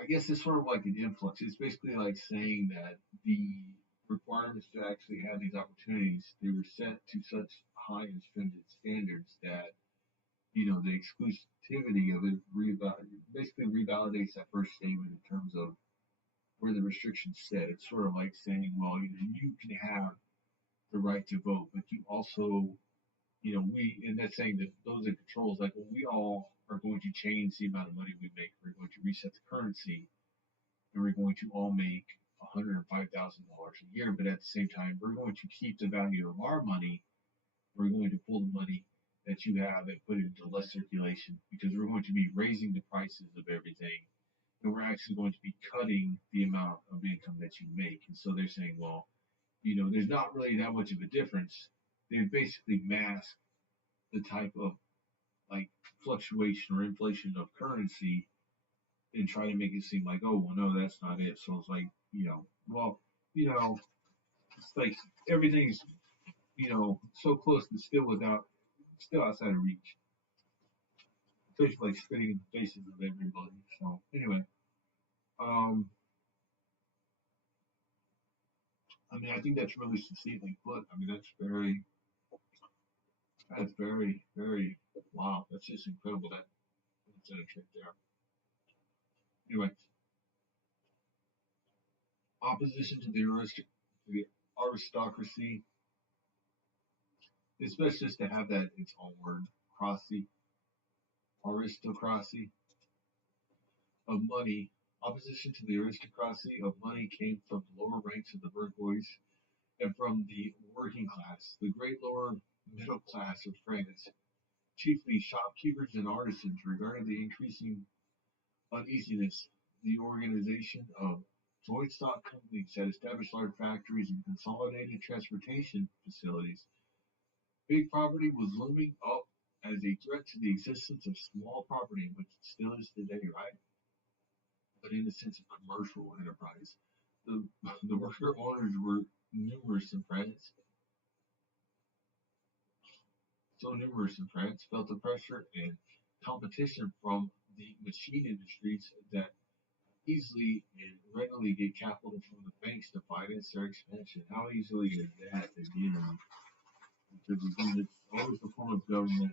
I guess it's sort of like an influx. It's basically like saying that the requirements to actually have these opportunities, they were set to such high and stringent standards that, the exclusivity of it basically revalidates that first statement in terms of where the restrictions sit. It's sort of like saying, well, you can have the right to vote, but you also, and that's saying that those are controls, like, well, we all are going to change the amount of money we make. We're going to reset the currency, and we're going to all make $105,000 a year, but at the same time, we're going to keep the value of our money. We're going to pull the money that you have and put it into less circulation because we're going to be raising the prices of everything, and we're actually going to be cutting the amount of income that you make. And so they're saying, well, there's not really that much of a difference. They basically mask the type of like fluctuation or inflation of currency and try to make it seem like, oh, well, no, that's not it. So it's like, well, it's like everything's, so close and still outside of reach. It's basically like spitting in the faces of everybody. So anyway, um, I mean, I think that's really succinctly put. I mean, that's very, very, wow. That's just incredible that it's in a trick there. Anyway, opposition to the aristocracy. It's best just to have that its own word, cracy, aristocracy of money. Opposition to the aristocracy of money came from the lower ranks of the bourgeois and from the working class, the great lower middle class of France, chiefly shopkeepers and artisans, regarded the increasing uneasiness, the organization of joint stock companies that established large factories and consolidated transportation facilities. Big property was looming up as a threat to the existence of small property, which it still is today, right? But in the sense of commercial enterprise. The, the worker owners were numerous in France, so numerous in France, felt the pressure and competition from the machine industries that easily and readily get capital from the banks to finance their expansion. How easily is that again? Because again, it's always a form of government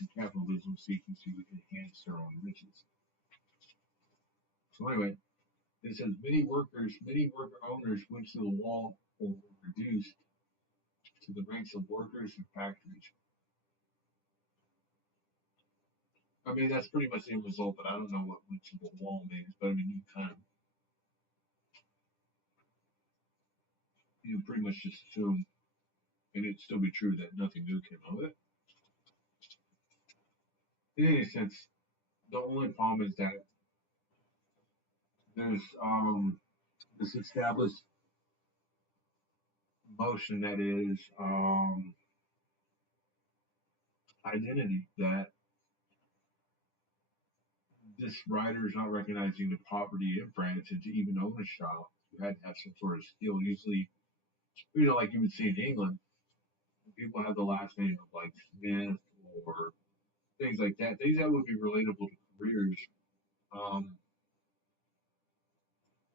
and capitalism seeking to enhance their own riches. So anyway, it says many worker owners went to the wall or were reduced to the ranks of workers in factories. I mean, that's pretty much the end result, but I don't know what went to the wall means. But I mean, you pretty much just assume, and it'd still be true that nothing good came of it. In any sense, the only problem is that there's this established motion that is identity that this writer is not recognizing the poverty in France and to even own a shop. You had to have some sort of skill. Usually, like you would see in England, people have the last name of like Smith or things like that. Things that would be relatable to careers. Um,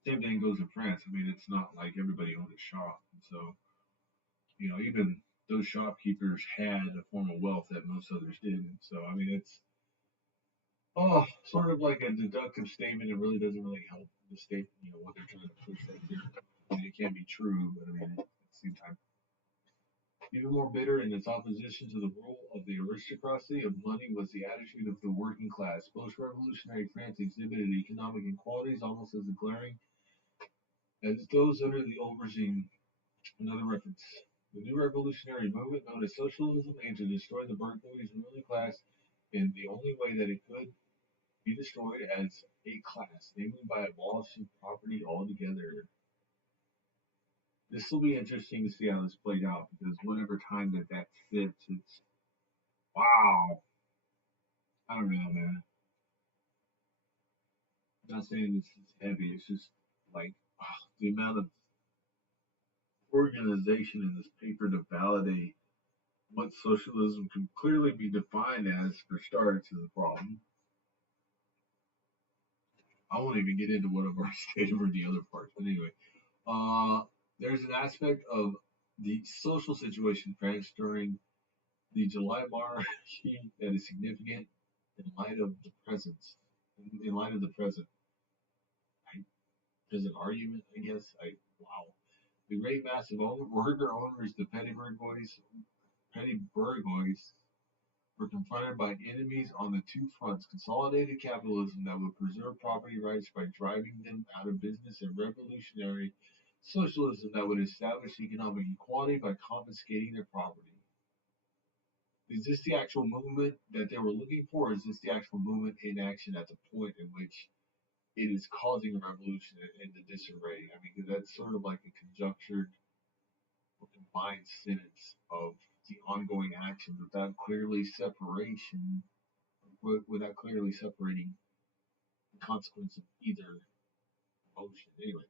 Same thing goes in France. I mean, it's not like everybody owned a shop. And so, even those shopkeepers had a form of wealth that most others didn't. So, I mean, it's sort of like a deductive statement. It really doesn't really help the state, what they're trying to push right here. I mean, it can't be true, but I mean, at the same time, even more bitter in its opposition to the rule of the aristocracy of money was the attitude of the working class. Post-revolutionary France exhibited economic inequalities almost as glaring as those under the old regime. Another reference. The new revolutionary movement known as socialism aimed to destroy the bourgeois and ruling class in the only way that it could be destroyed as a class, namely by abolishing property altogether. This will be interesting to see how this played out because whatever time that fits, it's wow. I don't know, man. I'm not saying this is heavy. It's just like the amount of organization in this paper to validate what socialism can clearly be defined as, for starts, is a problem. I won't even get into what I've already stated for the other parts. But anyway, there's an aspect of the social situation in France during the July monarchy that is significant in light of the presence. In light of the present, I, there's an argument, I guess. Wow. The great mass of worker owners, the petty bourgeois, were confronted by enemies on the two fronts: consolidated capitalism that would preserve property rights by driving them out of business, and revolutionary socialism that would establish economic equality by confiscating their property. Is this the actual movement that they were looking for, or is this the actual movement in action at the point in which it is causing a revolution and the disarray? I mean, 'cause that's sort of like a conjectured or combined sentence of the ongoing actions without clearly separating the consequence of either motion. Anyway,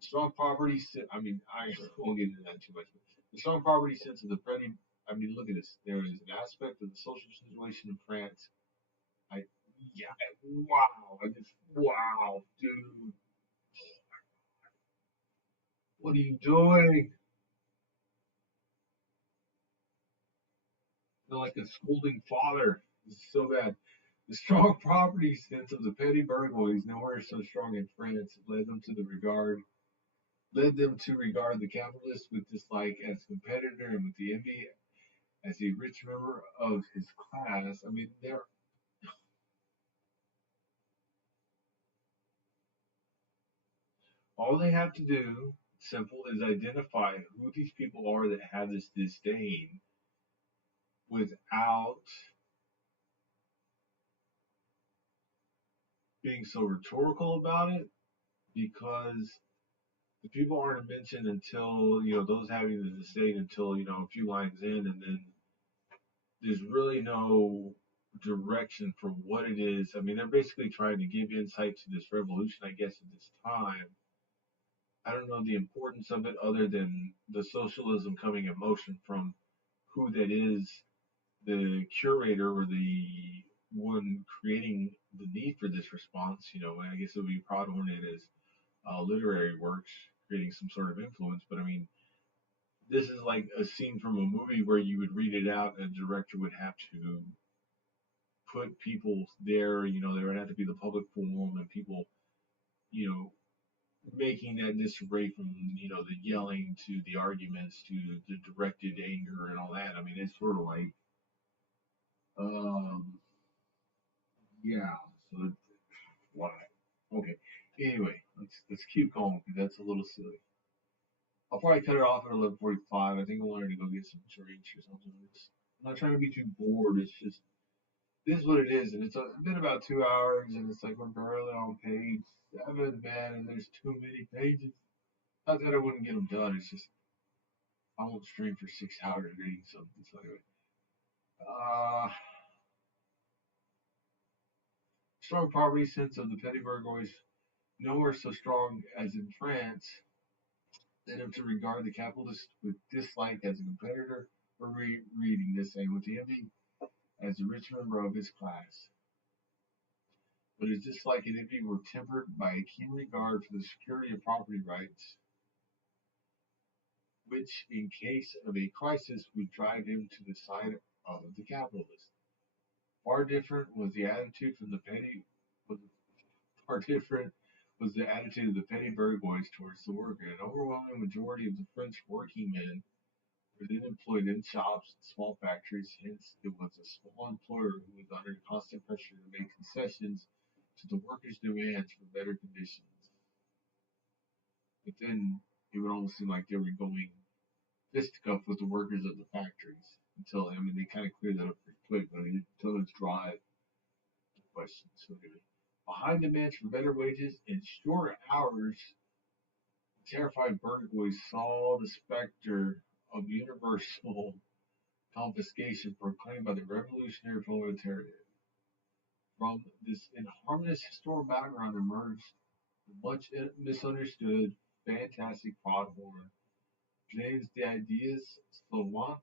strong poverty. I mean, I won't get into that too much. But the strong poverty sense of the petty. I mean, look at this. There is an aspect of the social situation in France. I yeah. Wow. Wow, dude. What are you doing? They're like a scolding father. It's so bad. The strong property sense of the petty bourgeois, nowhere so strong in France, led them to regard the capitalist with dislike as a competitor and with the envy as a rich member of his class. I mean, all they have to do, simple, is identify who these people are that have this disdain without being so rhetorical about it, because the people aren't mentioned until, those having the disdain until, a few lines in, and then there's really no direction for what it is. I mean, they're basically trying to give insight to this revolution, I guess, at this time. I don't know the importance of it other than the socialism coming in motion from who that is, the curator or the one creating the need for this response. I guess it would be Prodhorn in his literary works, creating some sort of influence. But I mean, this is like a scene from a movie where you would read it out, and a director would have to put people there. There would have to be the public forum and people, you know, making that disarray from, the yelling to the arguments to the directed anger and all that. I mean, it's sort of like, um, yeah. So it's, why? Okay. Anyway, let's keep going because that's a little silly. I'll probably cut it off at 11:45. I think I wanted to go get some drinks or something. I'm not trying to be too bored. It's just this is what it is, and it's been about 2 hours, and it's like we're barely on page 7, man, and there's too many pages. Not that I wouldn't get them done. It's just I won't stream for 6 hours reading something. So anyway, uh, strong poverty sense of the petty bourgeois, nowhere so strong as in France, led him to regard the capitalist with dislike as a competitor, or reading this and with envy as a rich member of his class. But his dislike and envy were tempered by a keen regard for the security of property rights, which, in case of a crisis, would drive him to the side of the capitalist. Far different was the attitude from the petty was far different was the attitude of the petty bourgeois towards the worker. An overwhelming majority of the French working men were then employed in shops and small factories, hence it was a small employer who was under constant pressure to make concessions to the workers' demands for better conditions. But then it would almost seem like they were going fisticuff with the workers of the factories until, I mean, they kind of cleared that up pretty quick, but until it's drive the question. So anyway, behind demands for better wages and shorter hours, the terrified bourgeois saw the specter of universal confiscation proclaimed by the revolutionary proletariat. From this inharmonious historical background emerged the much misunderstood, fantastic Prodhorn, James the ideas savant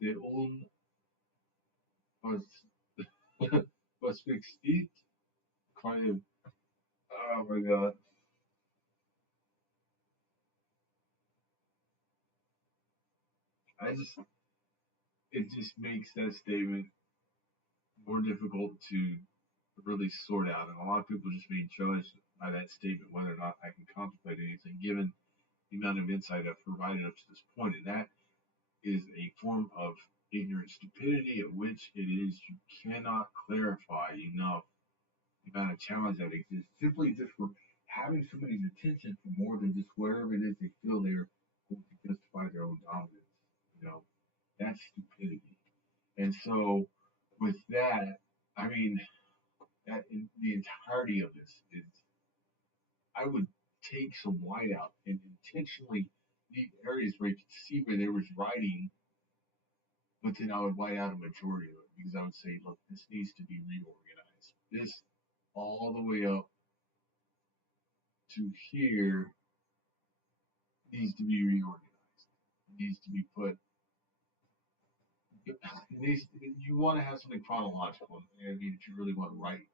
de un was was fixed. kind of, oh my god. I just, it just makes that statement more difficult to really sort out. And a lot of people just being judged by that statement, whether or not I can contemplate anything, given the amount of insight I've provided up to this point. And that is a form of ignorant stupidity at which it is you cannot clarify enough the amount of challenge that exists simply just for having somebody's attention for more than just wherever it is they feel they're going to justify their own dominance. You know, that's stupidity. And so with that, I mean, that in the entirety of this is I would take some whiteout and intentionally leave areas where you could see where there was writing, but then I would white out a majority of it because I would say, look, this needs to be reorganized. This all the way up to here needs to be reorganized. It needs to be put. It needs, you want to have something chronological. I mean, if you really want to write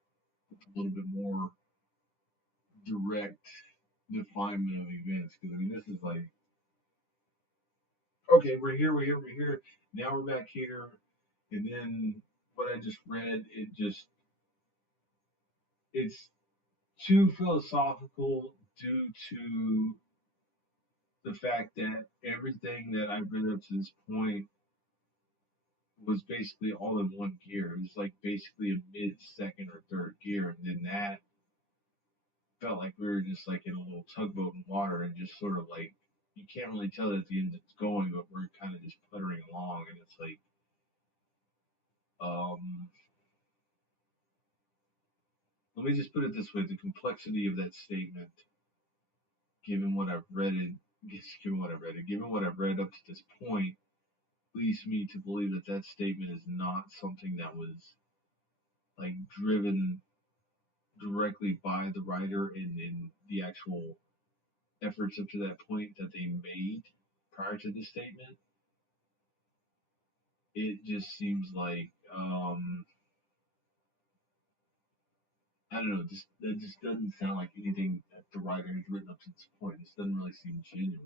with a little bit more direct definement of events, because I mean, this is like, okay, we're here, we're here, we're here. Now we're back here, and then what I just read, it's too philosophical due to the fact that everything that I've read up to this point was basically all in one gear. It was like basically a mid second or third gear, and then that felt like we were just like in a little tugboat in water and just sort of like you can't really tell that the end it's going, but we're kind of just puttering along, and it's like um, let me just put it this way: the complexity of that statement, given what I've read it, given what I've read up to this point, leads me to believe that that statement is not something that was like driven directly by the writer in the actual efforts up to that point that they made prior to this statement. It just seems like I don't know. That just doesn't sound like anything that the writer has written up to this point. This doesn't really seem genuine.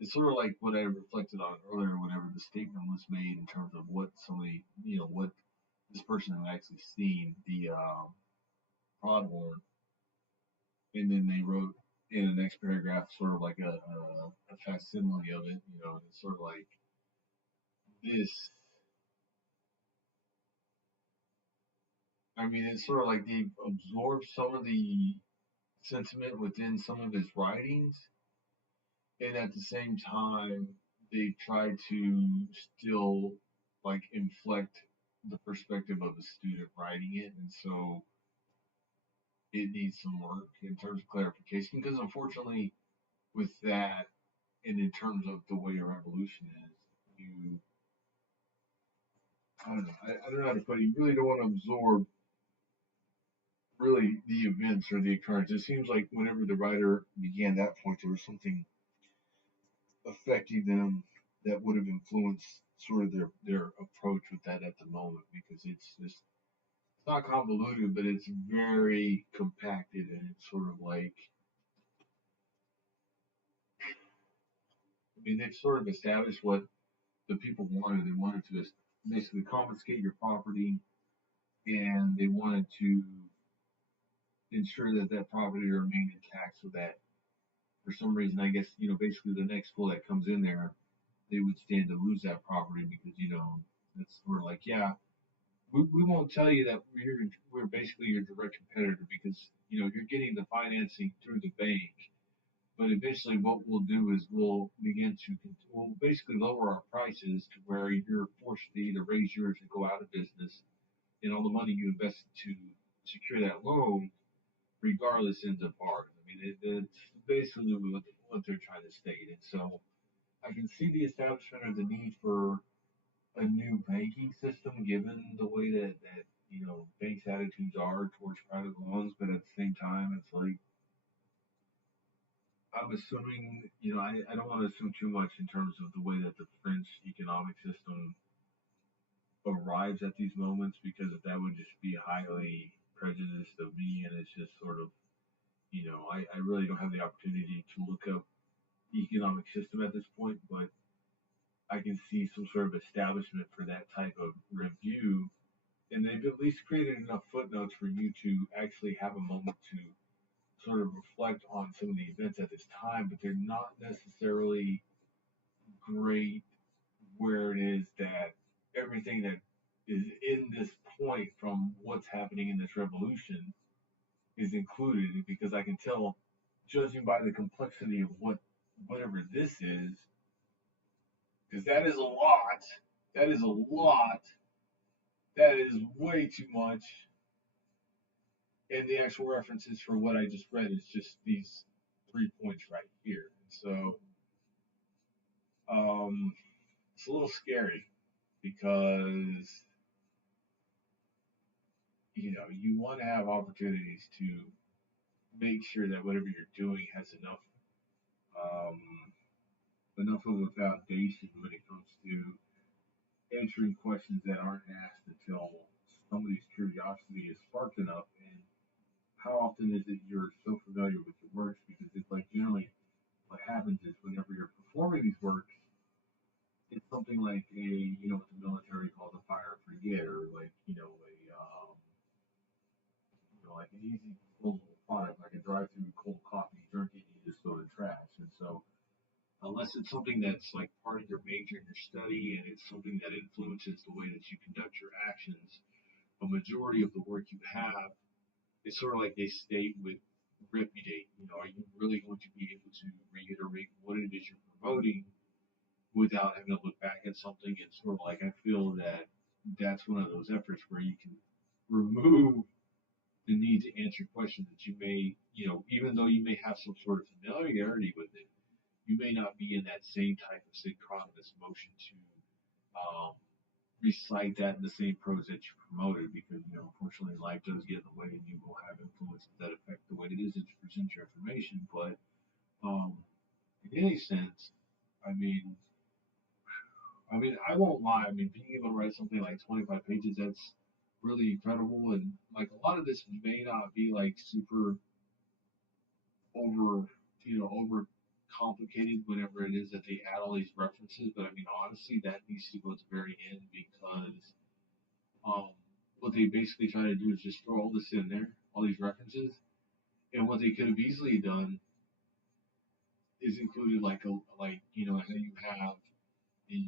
It's sort of like what I reflected on earlier. Whenever the statement was made in terms of what somebody, what this person had actually seen the prod horn, and then they wrote in the next paragraph sort of like a facsimile of it. And it's sort of like this. I mean, it's sort of like they've absorbed some of the sentiment within some of his writings, and at the same time, they try to still like inflect the perspective of the student writing it, and so it needs some work in terms of clarification. Because unfortunately, with that, and in terms of the way a revolution is, you I don't know, I don't know how to put it. You really don't want to absorb really the events or the occurrence. It seems like whenever the writer began that point, there was something affecting them that would have influenced sort of their approach with that at the moment because it's not convoluted, but it's very compacted and it's sort of like I mean they've sort of established what the people wanted. They wanted to basically confiscate your property and they wanted to ensure that that property remained intact so that for some reason I guess basically the next school that comes in there they would stand to lose that property because it's sort of like we won't tell you that we're basically your direct competitor because you're getting the financing through the bank. But eventually, what we'll do is we'll basically lower our prices to where you're forced to either raise yours or go out of business, and all the money you invested to secure that loan, regardless, ends up ours. I mean, it's basically what they're trying to state, and so I can see the establishment of the need for a new banking system given the way that banks' attitudes are towards private loans, but at the same time, it's like I'm assuming, I don't want to assume too much in terms of the way that the French economic system arrives at these moments, because that would just be highly prejudiced of me, and it's just sort of, I really don't have the opportunity to look up economic system at this point, but I can see some sort of establishment for that type of review, and they've at least created enough footnotes for you to actually have a moment to sort of reflect on some of the events at this time, but they're not necessarily great where it is that everything that is in this point from what's happening in this revolution is included, because I can tell, judging by the complexity of whatever this is, because that is a lot. That is a lot. That is way too much. And the actual references for what I just read is just these 3 points right here. So it's a little scary because you want to have opportunities to make sure that whatever you're doing has um, enough of a foundation when it comes to answering questions that aren't asked until somebody's curiosity is sparked enough. And how often is it you're so familiar with your works? Because it's like generally what happens is whenever you're performing these works, it's something like what the military calls a fire frigate, or like like an easy disposable product, like a drive-through cold coffee, you drink it, you just throw it in the trash. And so, unless it's something that's like part of your major in your study, and it's something that influences the way that you conduct your actions, a majority of the work you have is sort of like they state with repudiate. Are you really going to be able to reiterate what it is you're promoting without having to look back at something? And sort of like I feel that that's one of those efforts where you can remove the need to answer questions that you may, even though you may have some sort of familiarity with it, you may not be in that same type of synchronous motion to um, recite that in the same prose that you promoted, because unfortunately life does get in the way, and you will have influences that affect the way it is that you present your information. But um, in any sense, I mean, I won't lie. I mean, being able to write something like 25 pages, that's really incredible. And like a lot of this may not be like super over, over complicated whenever it is that they add all these references. But I mean, honestly, that needs to go to the very end, because um, what they basically try to do is just throw all this in there, all these references, and what they could have easily done is included how you have the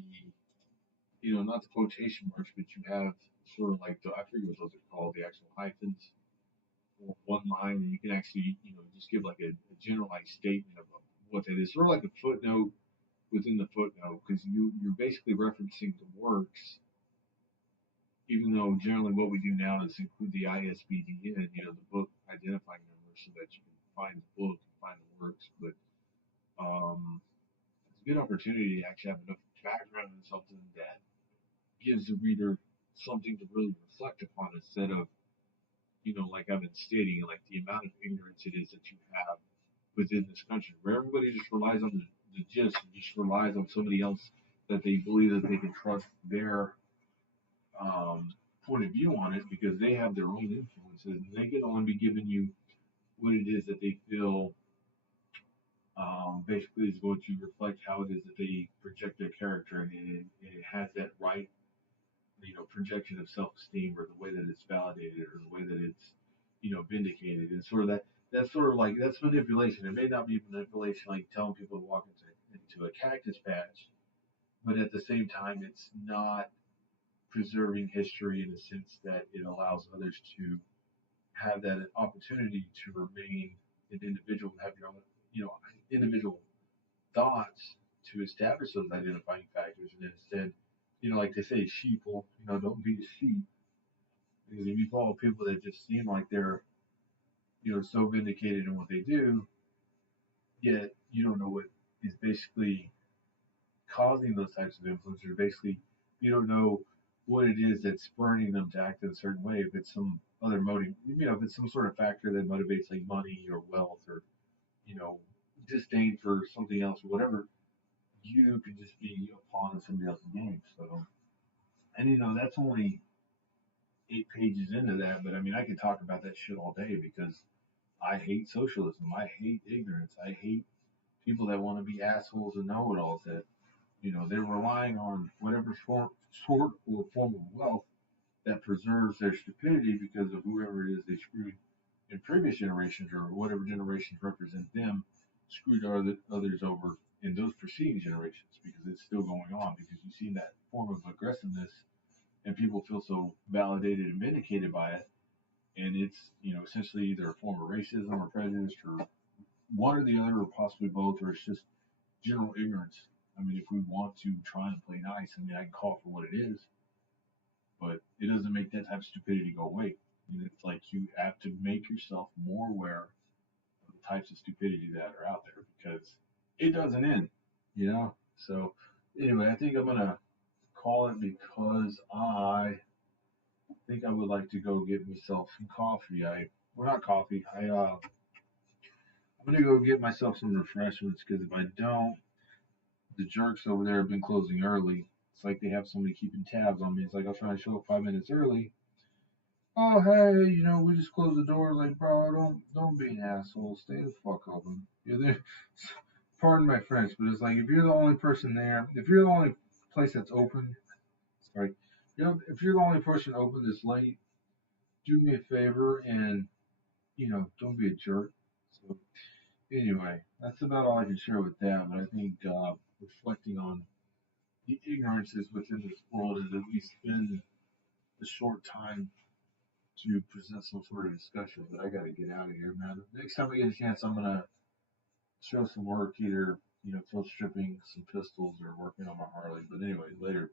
not the quotation marks, but you have sort of like I forget what those are called, the actual hyphens or one line, and you can actually just give like a generalized statement of what that is, sort of like a footnote within the footnote, because you're basically referencing the works, even though generally what we do now is include the ISBN, the book identifying number, so that you can find the book and find the works. But it's a good opportunity to actually have enough background in something that gives the reader something to really reflect upon, instead of, like I've been stating, like the amount of ignorance it is that you have within this country, where everybody just relies on the gist, and just relies on somebody else that they believe that they can trust their um, point of view on it, because they have their own influences, and they can only be giving you what it is that they feel basically is going to reflect how it is that they project their character, and it has that right, projection of self-esteem, or the way that it's validated, or the way that it's, vindicated, and sort of that's sort of like that's manipulation. It may not be manipulation like telling people to walk into a cactus patch, but at the same time, it's not preserving history in a sense that it allows others to have that opportunity to remain an individual, have your own, individual thoughts to establish those identifying factors, and instead, like they say, sheeple, don't be a sheep, because if you follow people that just seem like they're, so vindicated in what they do, yet you don't know what is basically causing those types of influences, or basically you don't know what it is that's spurring them to act in a certain way. If it's some other motive, if it's some sort of factor that motivates like money or wealth, or you know disdain for something else or whatever, you could just be a pawn in somebody else's game. So And that's only 8 pages into that, but I mean, I could talk about that shit all day because I hate socialism. I hate ignorance. I hate people that want to be assholes and know-it-alls that, they're relying on whatever sort or form of wealth that preserves their stupidity because of whoever it is they screwed in previous generations or whatever generations represent them, screwed others over in those preceding generations because it's still going on because you see that form of aggressiveness and people feel so validated and vindicated by it. And it's, essentially either a form of racism or prejudice or one or the other or possibly both, or it's just general ignorance. I mean, if we want to try and play nice, I mean, I can call it for what it is, but it doesn't make that type of stupidity go away. I mean, it's like you have to make yourself more aware of the types of stupidity that are out there because it doesn't end. So, anyway, I think I'm going to call it because I think I would like to go get myself some coffee. Well, not coffee. I'm gonna go get myself some refreshments because if I don't, the jerks over there have been closing early. It's like they have somebody keeping tabs on me. It's like I'll try to show up 5 minutes early. Oh hey, we just closed the doors. Like, bro, don't be an asshole. Stay the fuck open. You're there. Pardon my French, but it's like if you're the only person there, if you're the only place that's open, sorry, if you're the only person open this late, do me a favor and don't be a jerk. So anyway, that's about all I can share with that. But I think reflecting on the ignorances within this world has at least been a short time to present some sort of discussion. But I got to get out of here, man. Next time I get a chance, I'm gonna show some work, either field stripping some pistols or working on my Harley. But anyway, later.